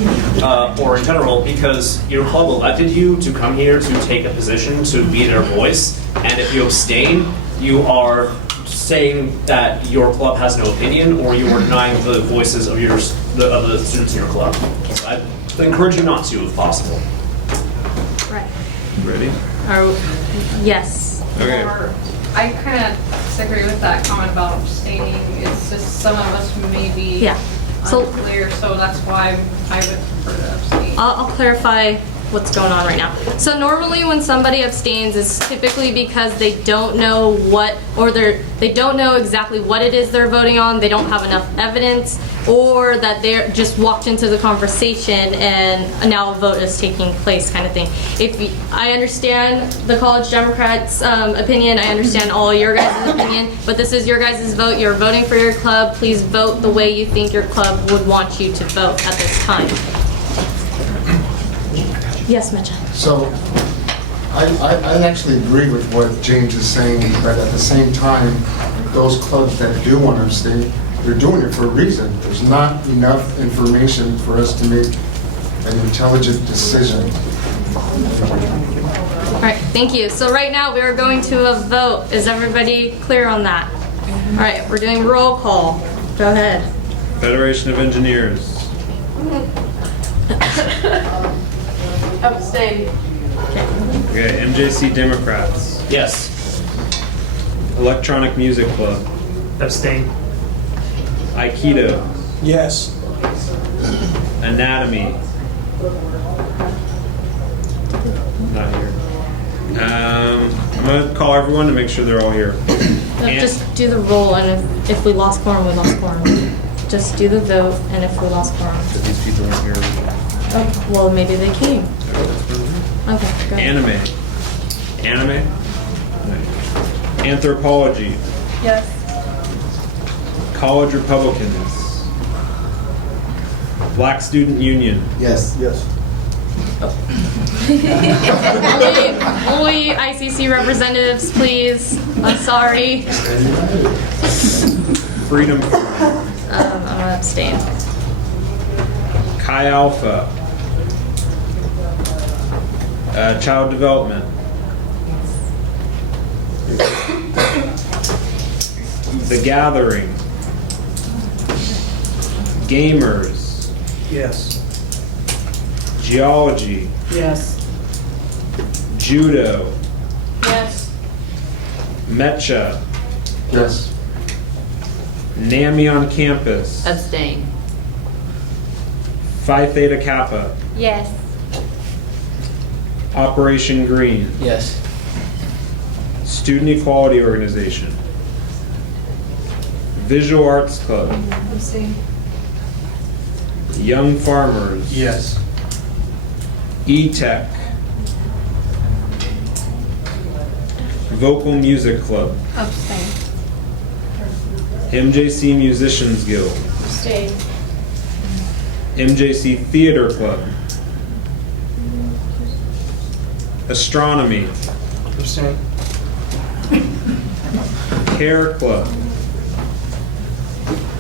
or in general, because your club elected you to come here to take a position, to be their voice, and if you abstain, you are saying that your club has no opinion, or you are denying the voices of the students in your club. So I encourage you not to, if possible. Right. Ready? Yes. Okay. I kind of disagree with that comment about abstaining. It's just some of us may be unclear, so that's why I would prefer to abstain. I'll clarify what's going on right now. So normally when somebody abstains, it's typically because they don't know what, or they don't know exactly what it is they're voting on, they don't have enough evidence, or that they're just walked into the conversation and now a vote is taking place, kind of thing. I understand the College Democrats' opinion, I understand all your guys' opinion, but this is your guys' vote. You're voting for your club. Please vote the way you think your club would want you to vote at this time. Yes, Mitchell. So, I actually agree with what James is saying, but at the same time, those clubs that do want to abstain, they're doing it for a reason. There's not enough information for us to make an intelligent decision. All right, thank you. So right now we are going to a vote. Is everybody clear on that? All right, we're doing roll call. Go ahead. Federation of Engineers. Abstain. Okay, MJC Democrats. Yes. Electronic Music Club. Abstain. Aikido. Yes. Anatomy. Not here. I'm gonna call everyone to make sure they're all here. Just do the roll, and if we lost quorum, we lost quorum. Just do the vote, and if we lost quorum. But these people aren't here. Oh, well, maybe they came. Okay, go ahead. Anime. Anthropology. Yes. College Republicans. Black Student Union. Yes. Yes. Only ICC representatives, please. I'm sorry. Freedom. I'm gonna abstain. Chi Alpha. Child Development. The Gathering. Gamers. Yes. Geology. Yes. Judo. Yes. Mecha. Yes. NAMI on campus. Abstain. Phi Theta Kappa. Yes. Operation Green. Yes. Student Equality Organization. Visual Arts Club. Abstain. Young Farmers. Yes. E-Tech. Vocal Music Club. Abstain. MJC Musicians Guild. Abstain. MJC Theater Club. Astronomy. Abstain. Care Club.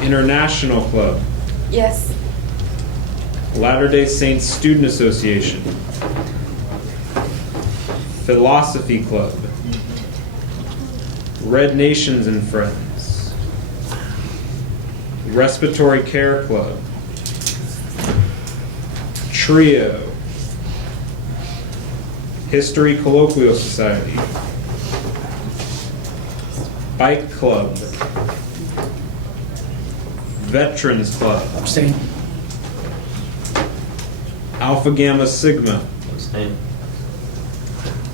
International Club. Yes. Latter-day Saints Student Association. Philosophy Club. Red Nations and Friends. Respiratory Care Club. Trio. History Colloquial Society. Bike Club. Veterans Club. Abstain. Alpha Gamma Sigma. Abstain.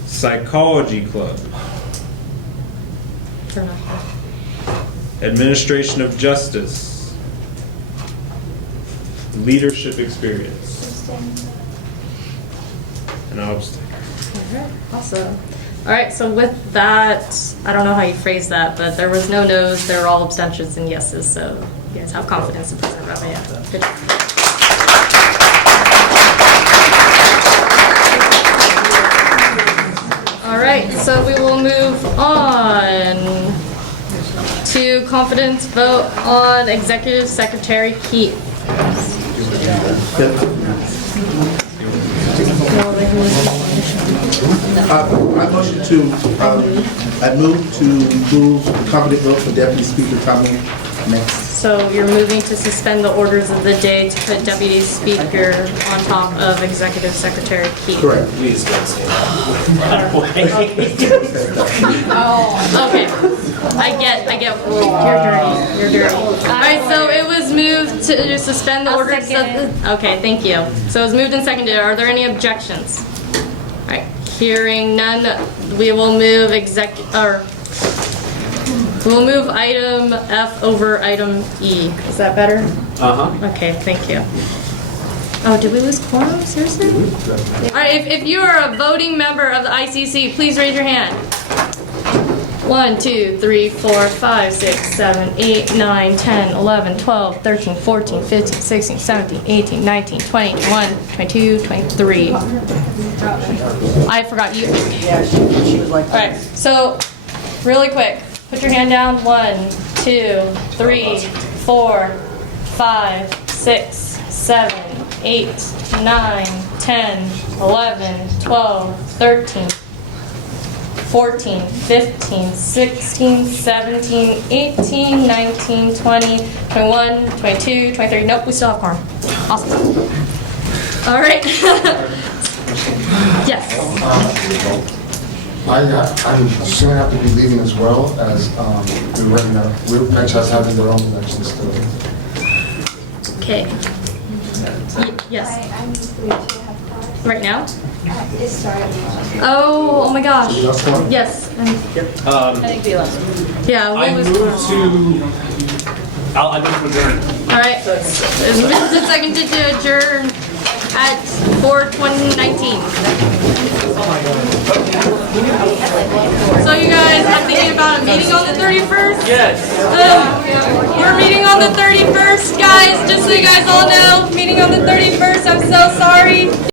Psychology Club. Administration of Justice. Leadership Experience. And I'll abstain. Alright, awesome. Alright, so with that, I don't know how you phrase that, but there was no no's, there were all abstentions and yeses, so you guys have confidence in President Rabia. Good job. Alright, so we will move on to confidence vote on Executive Secretary Keith. I motion to, I move to move confident vote for Deputy Speaker Tomlin next. So you're moving to suspend the orders of the day to put Deputy Speaker on top of Executive Secretary Keith. Correct. Please don't say that. Okay. I get, you're dirty. Alright, so it was moved to suspend the I'll orders of second the, okay, thank you. So it was moved and seconded. Are there any objections? Alright, hearing none, we will move we'll move item F over item E. Is that better? Uh-huh. Okay, thank you. Oh, did we lose quorum? Seriously? Alright, if you are a voting member of the ICC, please raise your hand. 1, 2, 3, 4, 5, 6, 7, 8, 9, 10, 11, 12, 13, 14, 15, 16, 17, 18, 19, 20, 21, 22, 23. I forgot you. Yeah, she was like. Alright, so really quick. Put your hand down. 1, 2, 3, 4, 5, 6, 7, 8, 9, 10, 11, 12, 13, 14, 15, 16, 17, 18, 19, 20, 21, 22, 23. Nope, we still have quorum. Awesome. All right. Yes. I'm soon have to be leaving as well as we're franchise having their own elections still. Okay. Yes. Right now? Oh my gosh. Yes. I think we lost. Yeah, I what was move to, I move to adjourn. All right. It's moved and seconded to adjourn at 4:20:19. So you guys, I'm thinking about a meeting on the 31st. Yes. We're meeting on the 31st, guys. Just so you guys all know, meeting on the 31st. I'm so